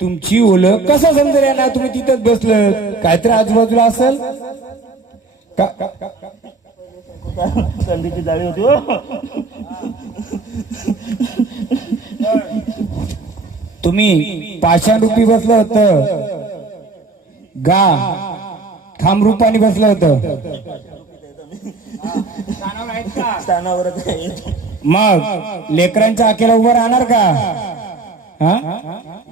तुमची ओळख कसं समजेल ना? तुम्ही तिथंच बसलं काहीतरी आजूबाजूला असेल का? थंडीची जाळी होती हो. तुम्ही पाषाण रूपी बसलं होतं गा खांब रूपाने बसलं होतं. मग लेकरांच्या आखेला उभं राहणार का? हा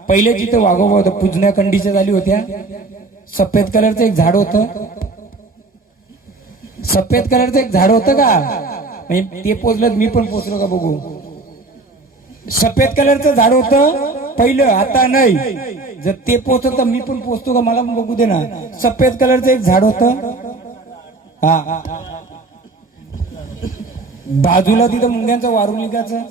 पहिले जिथं वाघोबा होतं पूजण्या कंडीच्या झाली होत्या. सफेद कलरचं एक झाड होतं. सफेद कलरचं एक झाड होतं का? म्हणजे ते पोचलं मी पण पोचलो का बघू. सफेद कलरचं झाड होतं पहिलं. आता नाही. जर ते पोचत तर मी पण पोचतो का? मला पण बघू दे ना. सफेद कलरचं एक झाड होतं. हा बाजूला तिथं मुंग्यांचं वारू निघायचं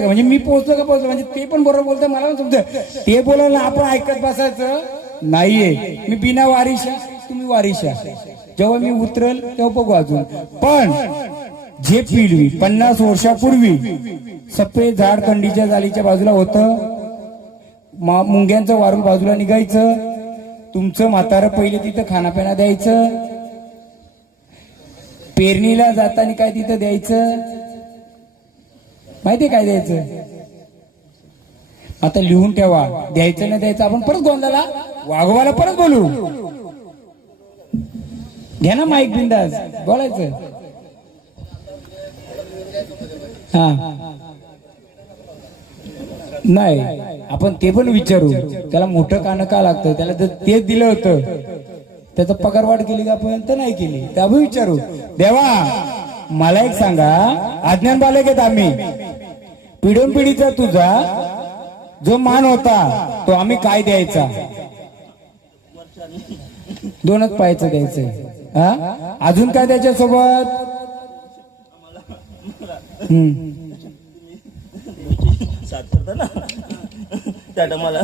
का? म्हणजे मी पोहोचलो का? पोहोचलो म्हणजे ते पण बरोबर बोलतं मला पण समजतं. ते बोलायला आपण ऐकत बसायचं नाहीये. मी बिना वारीशा तुम्ही वारीशा. जेव्हा मी उतरेल तेव्हा बघू अजून. पण जे पिढी 50 वर्षापूर्वी सफेद झाड कंडीच्या जालीच्या बाजूला होतं. मुंग्यांचं वारूळ बाजूला निघायचं. तुमचं म्हातारं पहिले तिथं खानापिना द्यायचं. पेरणीला जाताना काय तिथं द्यायचं माहितीये काय द्यायचं? आता लिहून ठेवा, द्यायचं नाही द्यायचं. आपण परत गोंधळाला वाघोबाला परत बोलू. घ्या ना माईक, बिंदास बोलायचं. हा नाही, आपण ते पण विचारू, त्याला मोठं कान का लागतं, त्याला जर तेच दिलं होतं त्याचा पगारवाढ केली का आपण? तर नाही केली, तर आपण विचारू. देवा मला एक सांगा, अज्ञान बालक आहेत आम्ही, पिढोन पिढीचा तुझा जो मान होता तो आम्ही काय द्यायचा? 2च पायाचं द्यायचंय. हा अजून काय त्याच्यासोबत? साथ करता ना त्या टायमाला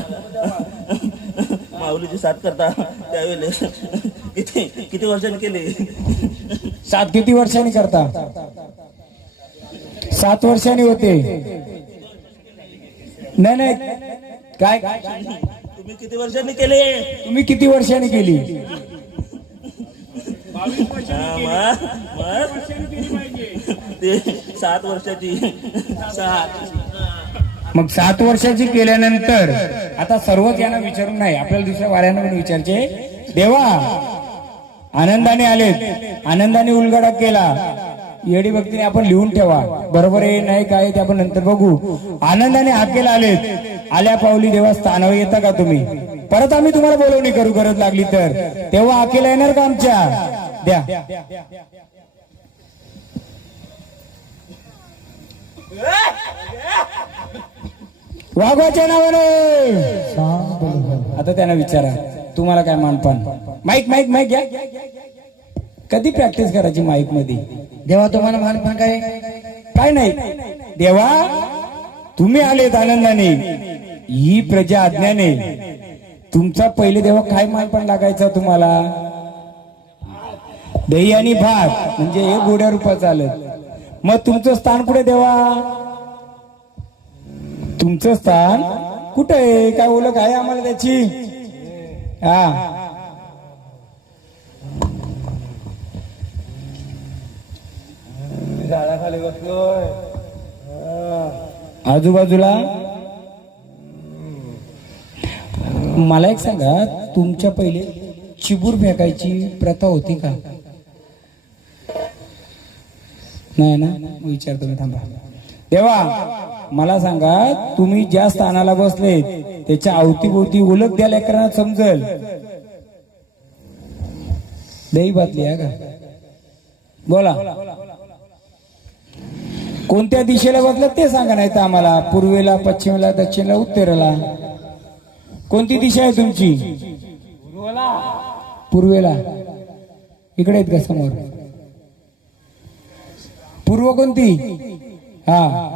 माऊलीची साथ करता त्यावेळेस किती वर्षांनी केले? 7 किती वर्षांनी करता? 7 वर्षांनी होते. नाही काय तुम्ही किती वर्षांनी केले? तुम्ही किती वर्षांनी केली? ते 7 वर्षाची. 7 मग 7 वर्षाची केल्यानंतर आता सर्वच यांना विचारून नाही, आपल्याला दुसऱ्या वाऱ्यांना पण विचारचे. देवा आनंदाने आलेत, आनंदाने उलगडा केला, येडी भक्तीने आपण लिहून ठेवा. बरोबर आहे नाही काय ते आपण नंतर बघू. आनंदाने हाकेला आलेत, आल्या पावली देवा स्थानावर येता का तुम्ही? परत आम्ही तुम्हाला बोलवणी करू गरज लागली तर. तेव्हा हाकेला येणार का आमच्या? द्या. वाघवाच्या नावाने आता त्यांना विचारा, तुम्हाला काय मानपान? माईक माईक माईक घ्या. कधी प्रॅक्टिस करायची माईक मध्ये? देवा तुम्हाला मानपान काय? काय नाही. देवा तुम्ही आलेत आनंदाने, ही प्रजा अज्ञाने, तुमचा पहिले देवा काय मानपान लागायचा तुम्हाला? दही आणि भात म्हणजे हे गोड्या रूपात आलं. मग तुमचं स्थान कुठे देवा? तुमचं स्थान कुठे आहे? काय ओळख आहे आम्हाला त्याची? हा झाडाखाली बसलोय. आजूबाजूला. मला एक सांगा, तुमच्या पहिले चिबूर फेकायची प्रथा होती का? नाही ना? विचारतो मी, थांबा. देवा मला सांगा, तुम्ही ज्या स्थानाला बसले त्याच्या अवतीभोवती ओळख द्या, लेकरांना समजल. दही बातली आहे का? बोला. कोणत्या दिशेला बसलं ते सांगा, नाही तर आम्हाला. पूर्वेला, पश्चिमेला, दक्षिणेला, उत्तरेला. कोणती दिशा आहे तुमची? पूर्वेला. इकडे आहेत का समोर? पूर्व कोणती? हा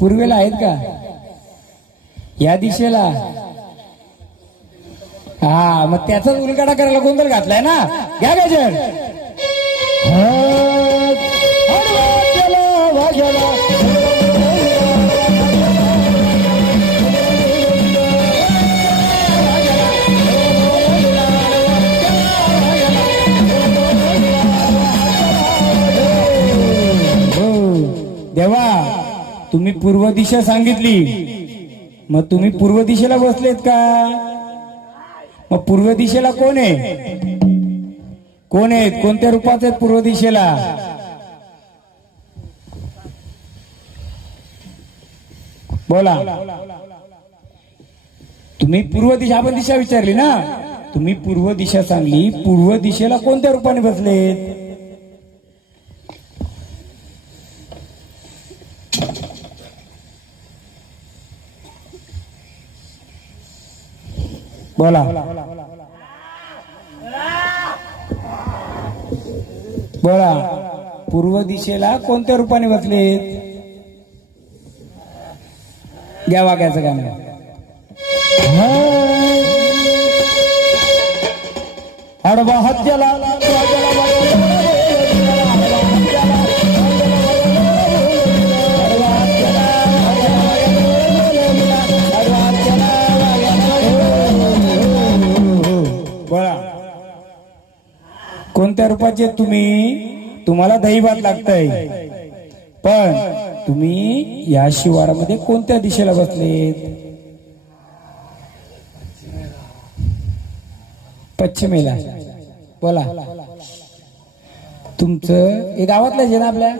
पूर्वेला आहेत का? या दिशेला. हा मग त्याचाच उलगडा करायला गोंधळ घातलाय ना. घ्या गजर. देवा तुम्ही पूर्व दिशा सांगितली, मग तुम्ही पूर्व दिशेला बसलेत का? मग पूर्व दिशेला कोण आहे? कोण आहेत? कोणत्या रूपात आहेत पूर्व दिशेला? बोला. तुम्ही पूर्व दिशा, आपण दिशा विचारली ना, तुम्ही पूर्व दिशा सांगली, पूर्व दिशेला कोणत्या रूपाने बसलेत? बोला. बोला. पूर्व दिशेला कोणत्या रूपाने बसलेत? घ्या वाघ्याचं गाणं. आडवा हत्याला कोणत्या रूपाचे तुम्ही? तुम्हाला दही भात लागतंय, पण तुम्ही या शिवारामध्ये कोणत्या दिशेला बसलेत? पश्चिमेला. बोला. तुमचं हे गावातलं आहे ना आपल्या?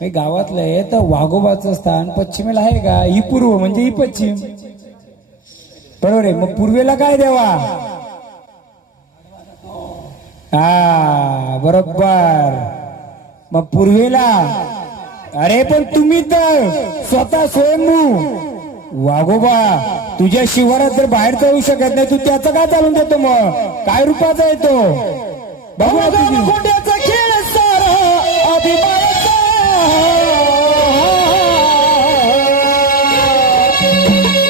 हे गावातलं आहे तर वाघोबाचं स्थान पश्चिमेला आहे का? ही पूर्व म्हणजे ही पश्चिम, बरोबर आहे. मग पूर्वेला काय देवा? हा बरोबर. मग पूर्वेला. अरे पण तुम्ही तर स्वतः स्वयंभू वाघोबा, तुझ्या शिवारात जर बाहेर जाऊ शकत नाही, तू त्याचं काय चालून देतो? मग काय रूपाचा येतो? बघू गोट्याचा खेळ सारा अभिमानाचा,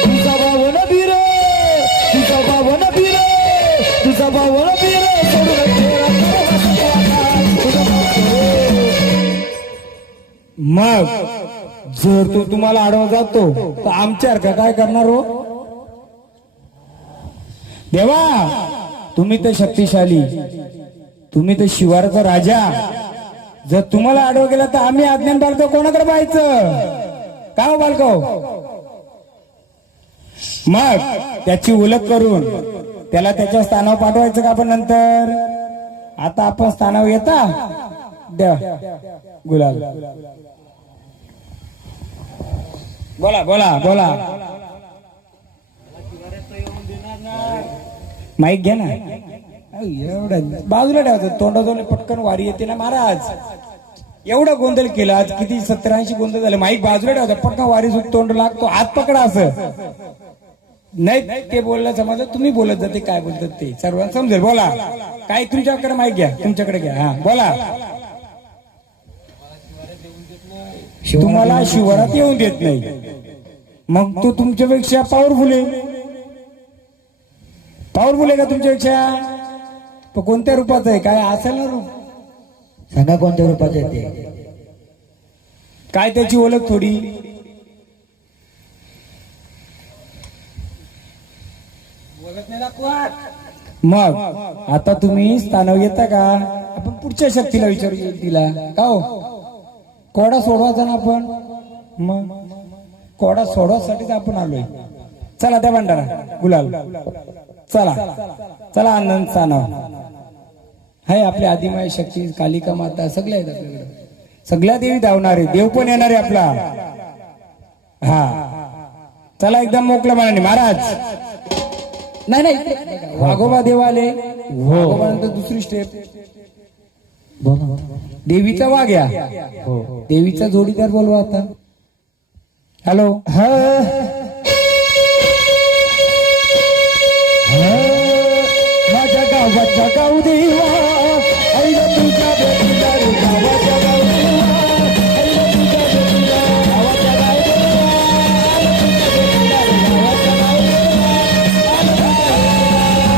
तुझा भावन बीर, तुझा भावन बीर, तुझा भावन बीर सोडून मग जर तो तुम्हाला आडवा जातो तर आमच्यासारखा काय करणार हो? देवा तुम्ही तर शक्तिशाली, तुम्ही तर शिवाराचा राजा. जर तुम्हाला आडवा गेला तर आम्ही अज्ञान बालक कोणाकडे पाहायचं? काय हो बालक? मग त्याची ओळख करून त्याला त्याच्या स्थानावर पाठवायचं का आपण नंतर? आता आपण स्थानावर येता द्या गुलाल. बोला बोला बोला. माईक घ्या ना. एवढं बाजूला ठेवायचं, तोंडाजवळ पटकन वारी येते ना महाराज. एवढं गोंधळ केलं आज, किती 70-80 गोंधळ झाले. माईक बाजूला ठेवायचं, पटकन वारी सुट तोंड लागतो, हात पकडा असं नाही. ते बोललं समजलं, तुम्ही बोलत जाते काय बोलतात ते सर्वांना समजेल. बोला. काय तुमच्याकडे माईक घ्या, तुमच्याकडे घ्या. हा बोला. तुम्हाला शिवारात येऊन देत नाही, मग तो तुमच्यापेक्षा पॉवरफुल आहे. पॉवरफुल आहे का तुमच्यापेक्षा? तो कोणत्या रूपाचा आहे? काय असेल ना रूप? सांगा कोणत्या रूपाचे ते, काय त्याची ओळख थोडी? मग आता तुम्ही स्थानावर येता का? आपण पुढच्या शक्तीला विचारू तिला का हो? कोडा सोडवायचा ना आपण. मग कोडा सोडवासाठी आपण आलोय. चला त्या भांडारा गुलाल. चला चला आनंद स्थानावर हाय. आपल्या आदिमाय शक्ती कालिका माता सगळ्या आहेत आपल्याकडे. सगळ्या देवी धावणारे, देव पण येणारे आपला. हा चला एकदम मोकळ्या मनाने महाराज. नाही नाही वाघोबा देव आले. वाघोबा नंतर दुसरी स्टेप देवीचा वाघ या. देवीचा जोडीदार बोलवा आता. हॅलो. माझ्या गावाच्या गाव देवा, ऐला तुझ्या भेटीला रे गावाच्या गाव देवा, ऐला तुझ्या भेटीला गावाच्या गाव देवा, ऐला तुझ्या भेटीला रे गावाच्या गाव देवा, ऐला तुझ्या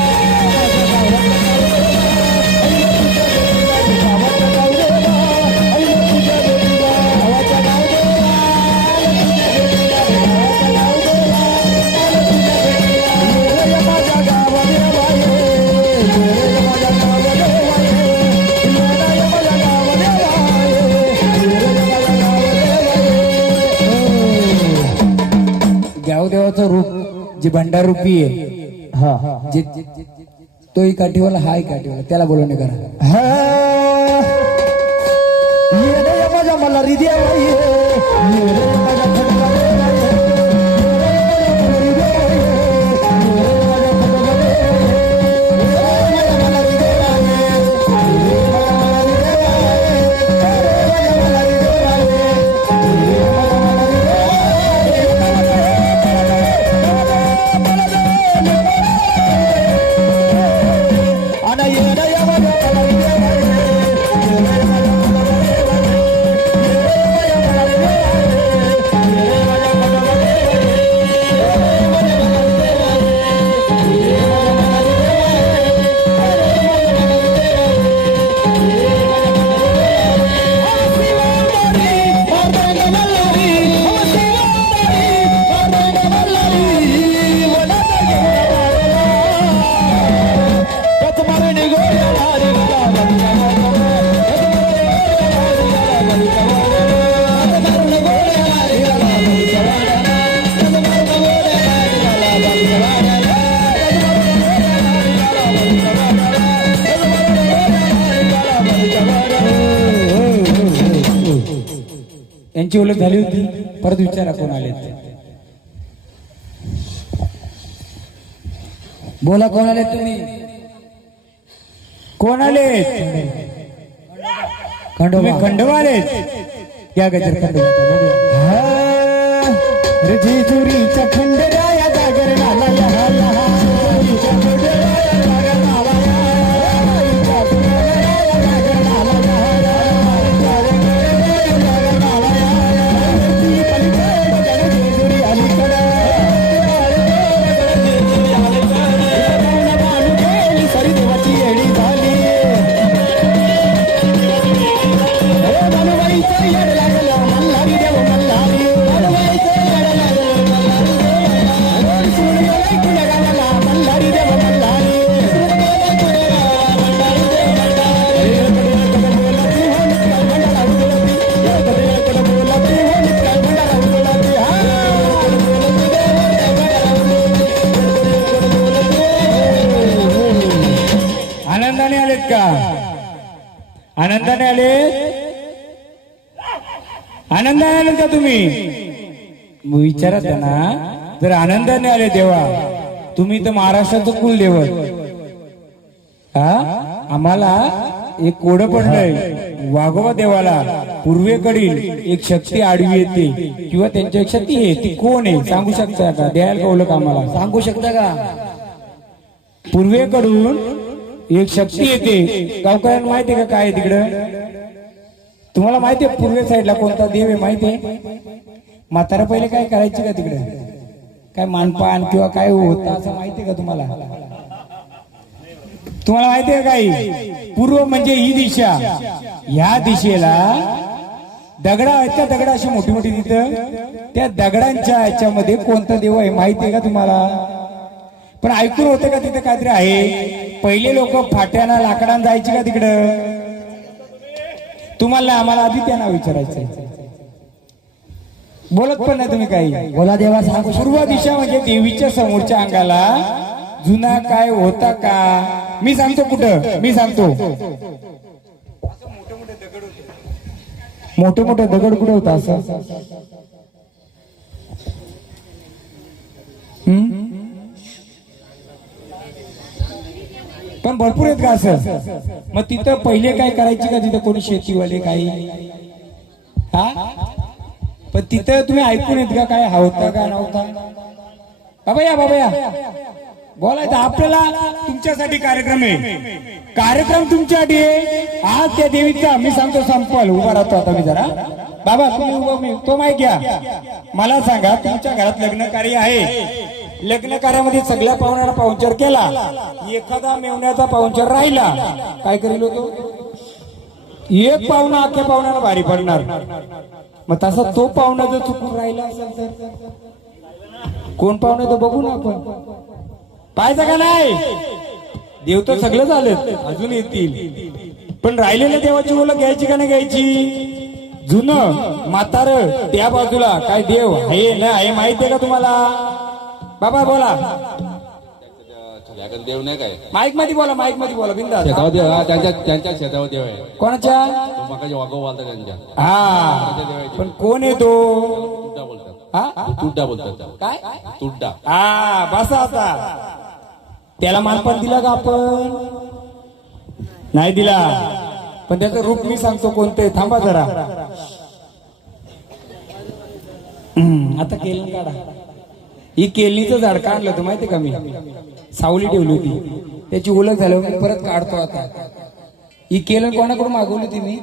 भेटीला गावाच्या गाव देवा, ऐला तुझ्या भेटीला गावाच्या गाव देवा, ऐला माझ्या गाव गावदेवाचं रूप जे भंडारूपी आहे, जे तोही काठीवाला हाय काठीवाला, त्याला बोलवणे करा. माझ्या मला हृदय त्यांची ओळख झाली होती. परत विचारा कोण आले ते. बोला कोण आले तुम्ही? कोण आले? तुम्ही खंडोबा. खंडोबा आलेत? या गजर खंडोबा. अरे जेजुरीच्या खंडोबाया जागरणाला लहा लहा. जेजुरीच्या खंडोबाया जागरणाला लहा. जागरणाला लहा लहा. जागरणाला लहा. जेजुरी पलीकडे, जेजुरी अलीकडे. सरी देवाची येडी झाली. मनुबाईचं येड लागलं मल्हारी देव मल्हारी. मनुबाईचं येड लागलं मल्हारी देव. सूर्य कुण्या गावाला मल्हारी देव मल्हारी. आनंदाने आलेत का? आनंदाने आलेत? आनंदाने आलेत का तुम्ही? मग विचारा त्यांना, जर आनंदाने आले देवा, तुम्ही तर महाराष्ट्राचं कुलदैवत. हा, आम्हाला एक कोड पडलंय. वाघोबा देवाला पूर्वेकडील एक शक्ती आडवी येते किंवा त्यांची एक शक्ती आहे. ती कोण आहे सांगू शकता का? द्यायला कळलं का आम्हाला? सांगू शकता का? पूर्वेकडून एक शक्ती येते. गावकऱ्यांना माहिती आहे का काय आहे तिकडं? तुम्हाला माहिती आहे पूर्वे साईडला कोणता देव आहे माहिती आहे? म्हातारा पहिले काय करायची का तिकडे? काय मानपान किंवा काय होतं असं माहिती आहे का तुम्हाला? तुम्हाला माहिती आहे काही? पूर्व म्हणजे ही दिशा. ह्या दिशेला दगडा आहेत का? दगडा अशी मोठी मोठी तिथं. त्या दगडांच्या याच्यामध्ये कोणता देव आहे माहिती आहे का तुम्हाला? पण ऐकून होतं का तिथं काहीतरी आहे? पहिले लोक फाट्याना लाकडान जायची का तिकडं? तुम्हाला आम्हाला आधी त्यांना विचारायचं. बोलत पण नाही तुम्ही काही. बोला देवा सांगू. पूर्व दिशा म्हणजे देवीच्या समोरच्या अंगाला जुना काय होता का? मी सांगतो कुठं. मी सांगतो मोठे मोठे दगड कुठे होता असं? पण भरपूर आहेत का असं? मग तिथं पहिले काय करायची का? तिथं कोणी शेतीवाले काही? हा, पण तिथं तुम्ही ऐकून येत का काय होता का नव्हता? बाबा या, बाबा या. बोलायचं आपल्याला. तुमच्यासाठी कार्यक्रम आहे. कार्यक्रम तुमच्यासाठी आहे. आज त्या देवीचा मी सांगतो संपल. उभा राहतो आता मी जरा. बाबा तुम्ही उभं, मी तो माहिती घ्या. मला सांगा, तुमच्या घरात लग्न कार्य आहे. लग्न कार्यामध्ये सगळ्या पाहुण्याला पाहुणचार केला. एखादा मेवण्याचा पाहुणचार राहिला, काय करेल होतो? एक पाहुणा अख्ख्या पाहुण्याला भारी पडणार. मग तसा तो पाहुणा जर चुकून राहिला असेल तर कोण पाहुणा? तर बघू ना आपण. पाहायचं का नाही? देव तर सगळं झालं, अजून येतील. पण राहिलेल्या देवाची ओळख घ्यायची का नाही घ्यायची? जुनं म्हातार त्या बाजूला काय देव आहे ना आहे माहिती आहे का तुम्हाला? बाबा बोला. देव नाही काय? माईक मध्ये बोला, माईक मध्ये बोला. बिंदास. शेतावर देव. हा, त्यांच्या शेतावर देव आहे. कोणाच्या? तो मग वागो बोलता त्यांच्या. हा, पण कोण आहे तो? तुड्डा बोलतात. हा, तुड्डा बोलतात. काय? तुड्डा. हा, बसा आता. त्याला मानपान दिला का आपण? नाही दिला. पण त्याचं रूप मी सांगतो कोणतं आहे. थांबा जरा. आता केलं काढा. ही केळीचं झाड काढलं होतं माहितीये का? मी सावली ठेवली होती, त्याची ओळख झाल्यावर परत काढतो आता. ही केलं कोणाकडून मागवली होती? मी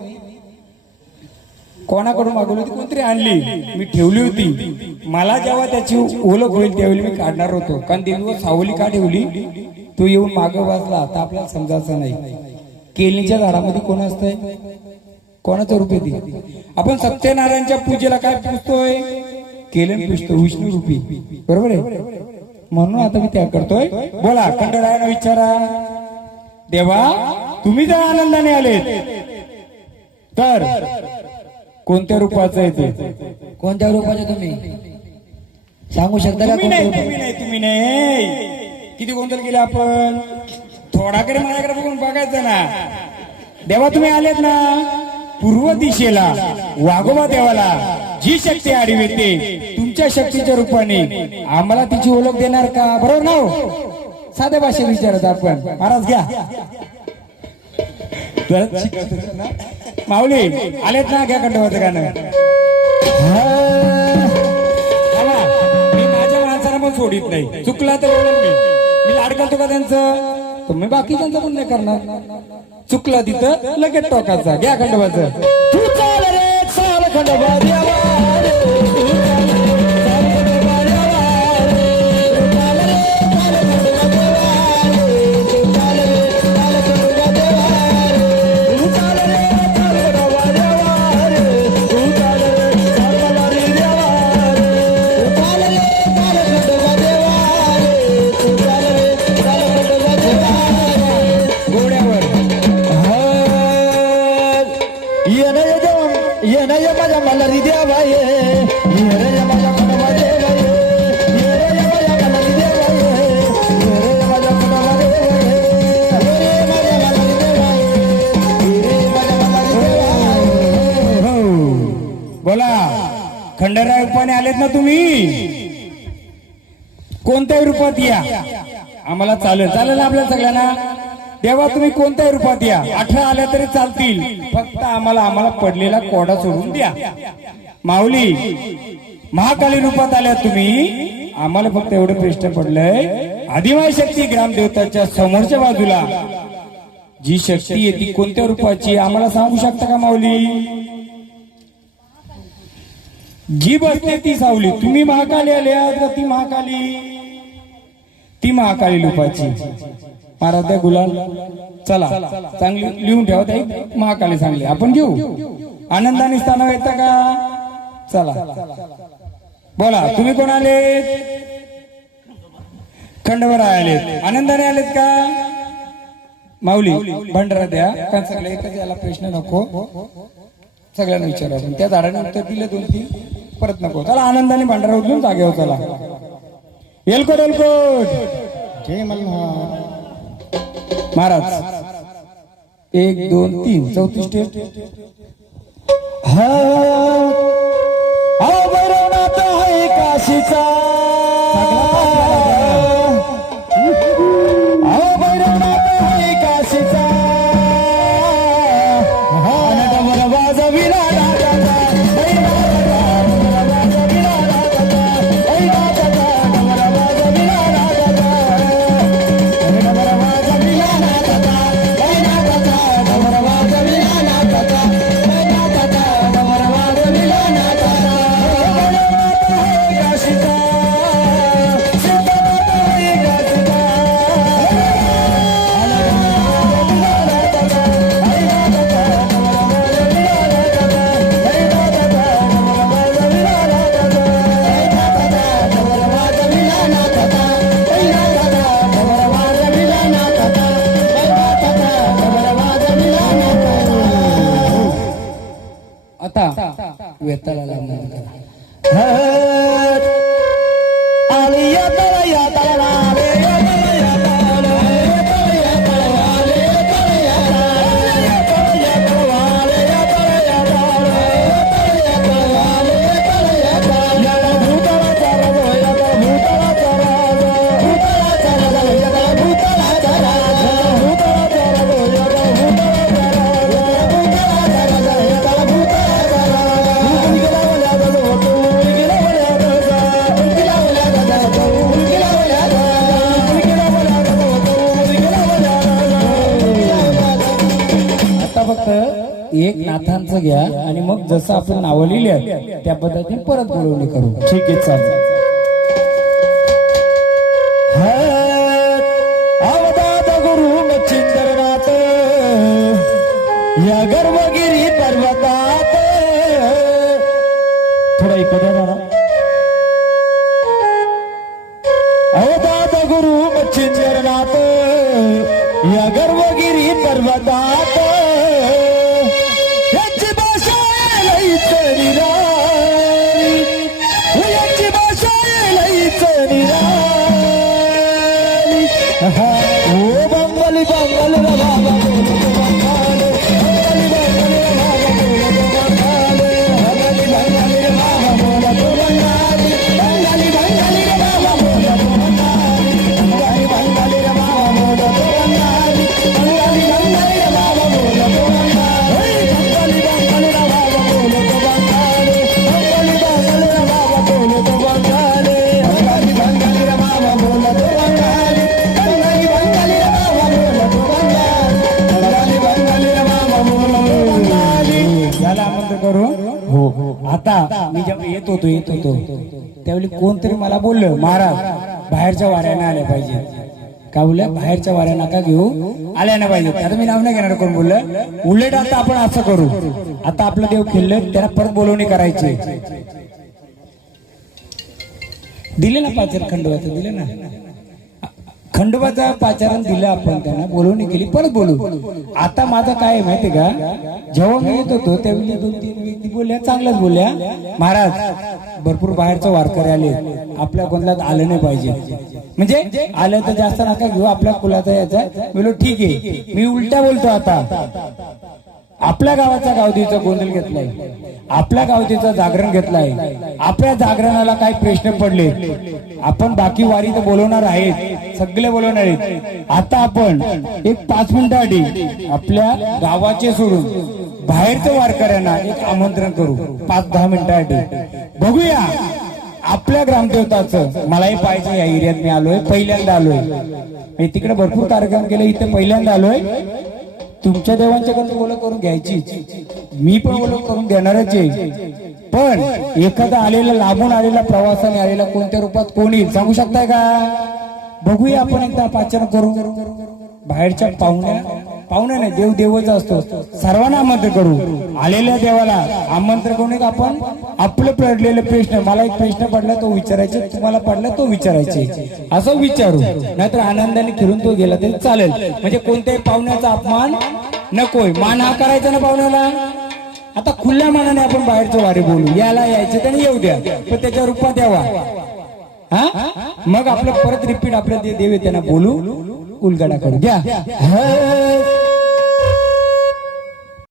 कोणाकडून मागवली होती? कोणतरी आणली, मी ठेवली होती. मला जेव्हा त्याची ओळख होईल त्यावेळी मी काढणार होतो. कारण देवीवर सावली का ठेवली? तो येऊन मागं वाजला तर आपल्याला समजायचं नाही. केळीच्या झाडामध्ये कोण असतंय? कोणाचं रूप येते? आपण सत्यनारायणच्या पूजेला काय पुजतोय? केलन पुजतो, विष्णू रूपी. बरोबर आहे? म्हणून आता मी त्याग करतोय. बोला, खंडरायानं विचारा. देवा तुम्ही जर आनंदाने आलेत तर कोणत्या रूपाचं आहे ते? कोणत्या रूपाचे तुम्ही सांगू शकता का? तुम्ही नाही, तुम्ही नाही, तुम्ही नाही. किती गोंधळ केले आपण. थोडाकडे माझ्याकडे बघून बघायचं ना. देवा तुम्ही आलेत ना पूर्व दिशेला वाघोबा देवाला जी शक्ती आडवी येते तुमच्या शक्तीच्या रूपाने आम्हाला तिची ओळख देणार का? बरोबर ना हो? साध्या भाषेत विचारत आपण. महाराज घ्या. जरा शिकवतो ना. माऊली आलेत ना, घ्या खंडोबाचं गाणं. चला, मी माझ्या माणसाला पण सोडित नाही. चुकला तर बोलून मी लाड करतो का त्यांचं, तर मी बाकीच्यांचं पण नाही करणार. चुकला तिथं लगेच टोकाचा. घ्या खंडोबाचं. तू चाल रे चाल खंडोबा देवा रे. तू चाल रे चाल खंडोबा देवा रे. तू चाल रे चाल खंडोबा देवा रे. तू चाल रे चाल खंडोबा देवा रे. तू चाल रे चाल खंडोबा देवा रे. तू चाल रे चाल खंडोबा देवा रे. तू चाल रे चाल खंडोबा देवा रे. तू चाल रे चाल खंडोबा देवा रे. घोड्यावर येणय माझ्या मलारी देवा ये. येणय माझ्या मनवा देवा ये. येणय माझ्या मलारी देवा ये. येणय माझ्या मनवा देवा ये. येणय माझ्या मलारी देवा ये. येणय माझ्या मलारी देवा ये. हो. बोला, खंडेराय रूपाने आलेत ना तुम्ही? कोणत्याही रूपात या, आम्हाला चालेल. चालेल आपल्या सगळ्यांना. तेव्हा तुम्ही कोणत्याही रूपात या, 18 आल्या तरी चालतील. फक्त आम्हाला पडलेला कोडा सोडून द्या. माऊली महाकाली रूपात आल्या तुम्ही, आम्हाला फक्त एवढं प्रश्न पडलंय, आदिमाय शक्ती ग्रामदेवताच्या समोरच्या बाजूला जी शक्ती आहे ती कोणत्या रूपाची आम्हाला सांगू शकता का माऊली? जी बसते ती सावली. तुम्ही महाकाली आल्या का ती महाकाली? ती महाकाली रूपाची. महाराज द्या गुलाल. चला, चांगली लिहून ठेवा. ताई महाकाली सांगली आपण घेऊ. आनंदाने स्थानावर येता का? चला बोला, तुम्ही कोण आलेत? खंडोबा आलेत. आनंदाने आलेत का? माऊली भंडारा द्या. कारण सगळ्या एकच याला प्रश्न नको, सगळ्यांना विचारा. त्या झाडाने उत्तर दिले 2-3, परत नको. चला आनंदाने भंडारा उचलून जागेवर चला. एलकोट एलकोट. जय मल्हार. महाराज 1 2 3 चौथी स्टेप. हा भैरवनाथ आहे काशीचा. भैरवनाथ आहे काशीचा. डबल वाजविला राजाचा. वेताला लागणार. आलिया तळया तळा रे. एक नाथांचं घ्या आणि मग जसं आपण नावं लिहिली त्या पद्धतीने परत बोलवणी करू. ठीक आहे चालेल. अवतार गुरु मच्छिंद्रनाथ या गर्भगिरी पर्वतात. थोडा इकडे जरा. अवतार गुरु मच्छिंद्रनाथ या गर्भगिरी पर्वतात. याची भाषा लईच निराळी. याची भाषा लईच निराळी. ओ बंगाली बंगाल रे बाबा बंगाल. बंगाली बंगाली रे बाबा बंगाल. बंगाली बंगाली रे बाबा असं करू हो. आता मी जेव्हा येत होतो त्यावेळी कोणतरी मला बोललं, महाराज बाहेरच्या वाऱ्याने आल्या पाहिजे. का बोलल्या? बाहेरच्या वाऱ्या नका घेऊ, आल्या नाही पाहिजे. आता मी नाव नाही घेणार कोण बोललं. उलट आता आपण असं करू, आता आपलं देव खेळलं त्याला परत बोलवणी करायची. दिले ना पाचार खंडोबाचं, दिलं ना खंडोबाचं पाचारण दिलं आपण, त्यांना बोलवणी केली, परत बोलू. आता माझं काय माहितीये का, जेव्हा मी येत होतो त्यावेळी 2-3 व्यक्ती बोलल्या, चांगल्याच बोलल्या, महाराज भरपूर बाहेरचं वारकरी आले, आपल्या गोंधळात आलं नाही पाहिजे. म्हणजे आलं तर जास्त नका घेऊ, आपल्या कुलाचा याचा. बोलो ठीक आहे. मी उलटा बोलतो आता. आपल्या गावाचा गावदेवीचा गोंधळ घेतलाय, आपल्या गावदेवीचं जागरण घेतलाय, आपल्या जागरणाला काही प्रश्न पडले, आपण बाकी वारी तर बोलवणार आहेत, सगळे बोलवणार आहेत. आता आपण एक 5 मिनिटासाठी आपल्या गावाचे सोडून बाहेरच्या वारकऱ्यांना एक आमंत्रण करू, 5-10 मिनिटासाठी. बघूया आपल्या ग्रामदेवताचं. मलाही पाहिजे, या एरियात मी आलोय, पहिल्यांदा आलोय. मी तिकडे भरपूर कार्यक्रम केले, इथे पहिल्यांदा आलोय. तुमच्या देवांच्याकडून ओळख करून घ्यायची, मी पण ओळख करून देणारच आहे. पण एखादा आलेला, लांबून आलेला, प्रवासाने आलेला, कोणत्या रूपात कोण येईल सांगू शकताय का? बघूया आपण एकदा पाचारण करू. बाहेरच्या पाहुण्या नाही, देव देवच असतो. सर्वांना आमंत्रण करू. आलेल्या देवाला आमंत्रण करून एक आपण आपलं पडलेले प्रश्न, मला एक प्रश्न पडला तो विचारायचे, तुम्हाला पडला तो विचारायचे, असं विचारू. नाहीतर आनंदाने फिरून तो गेला तरी चालेल. म्हणजे कोणत्याही पाहुण्याचा अपमान नकोय. मान हा करायचा ना पाहुण्याला. आता खुल्या मानाने आपण बाहेरचं वारे बोलू. याला यायचे त्याने येऊ द्या, पण त्याच्या रूपात यावा. हा, मग आपलं परत रिपीट आपलं देव आहे त्यांना बोलू, उलगडा करू. घ्या.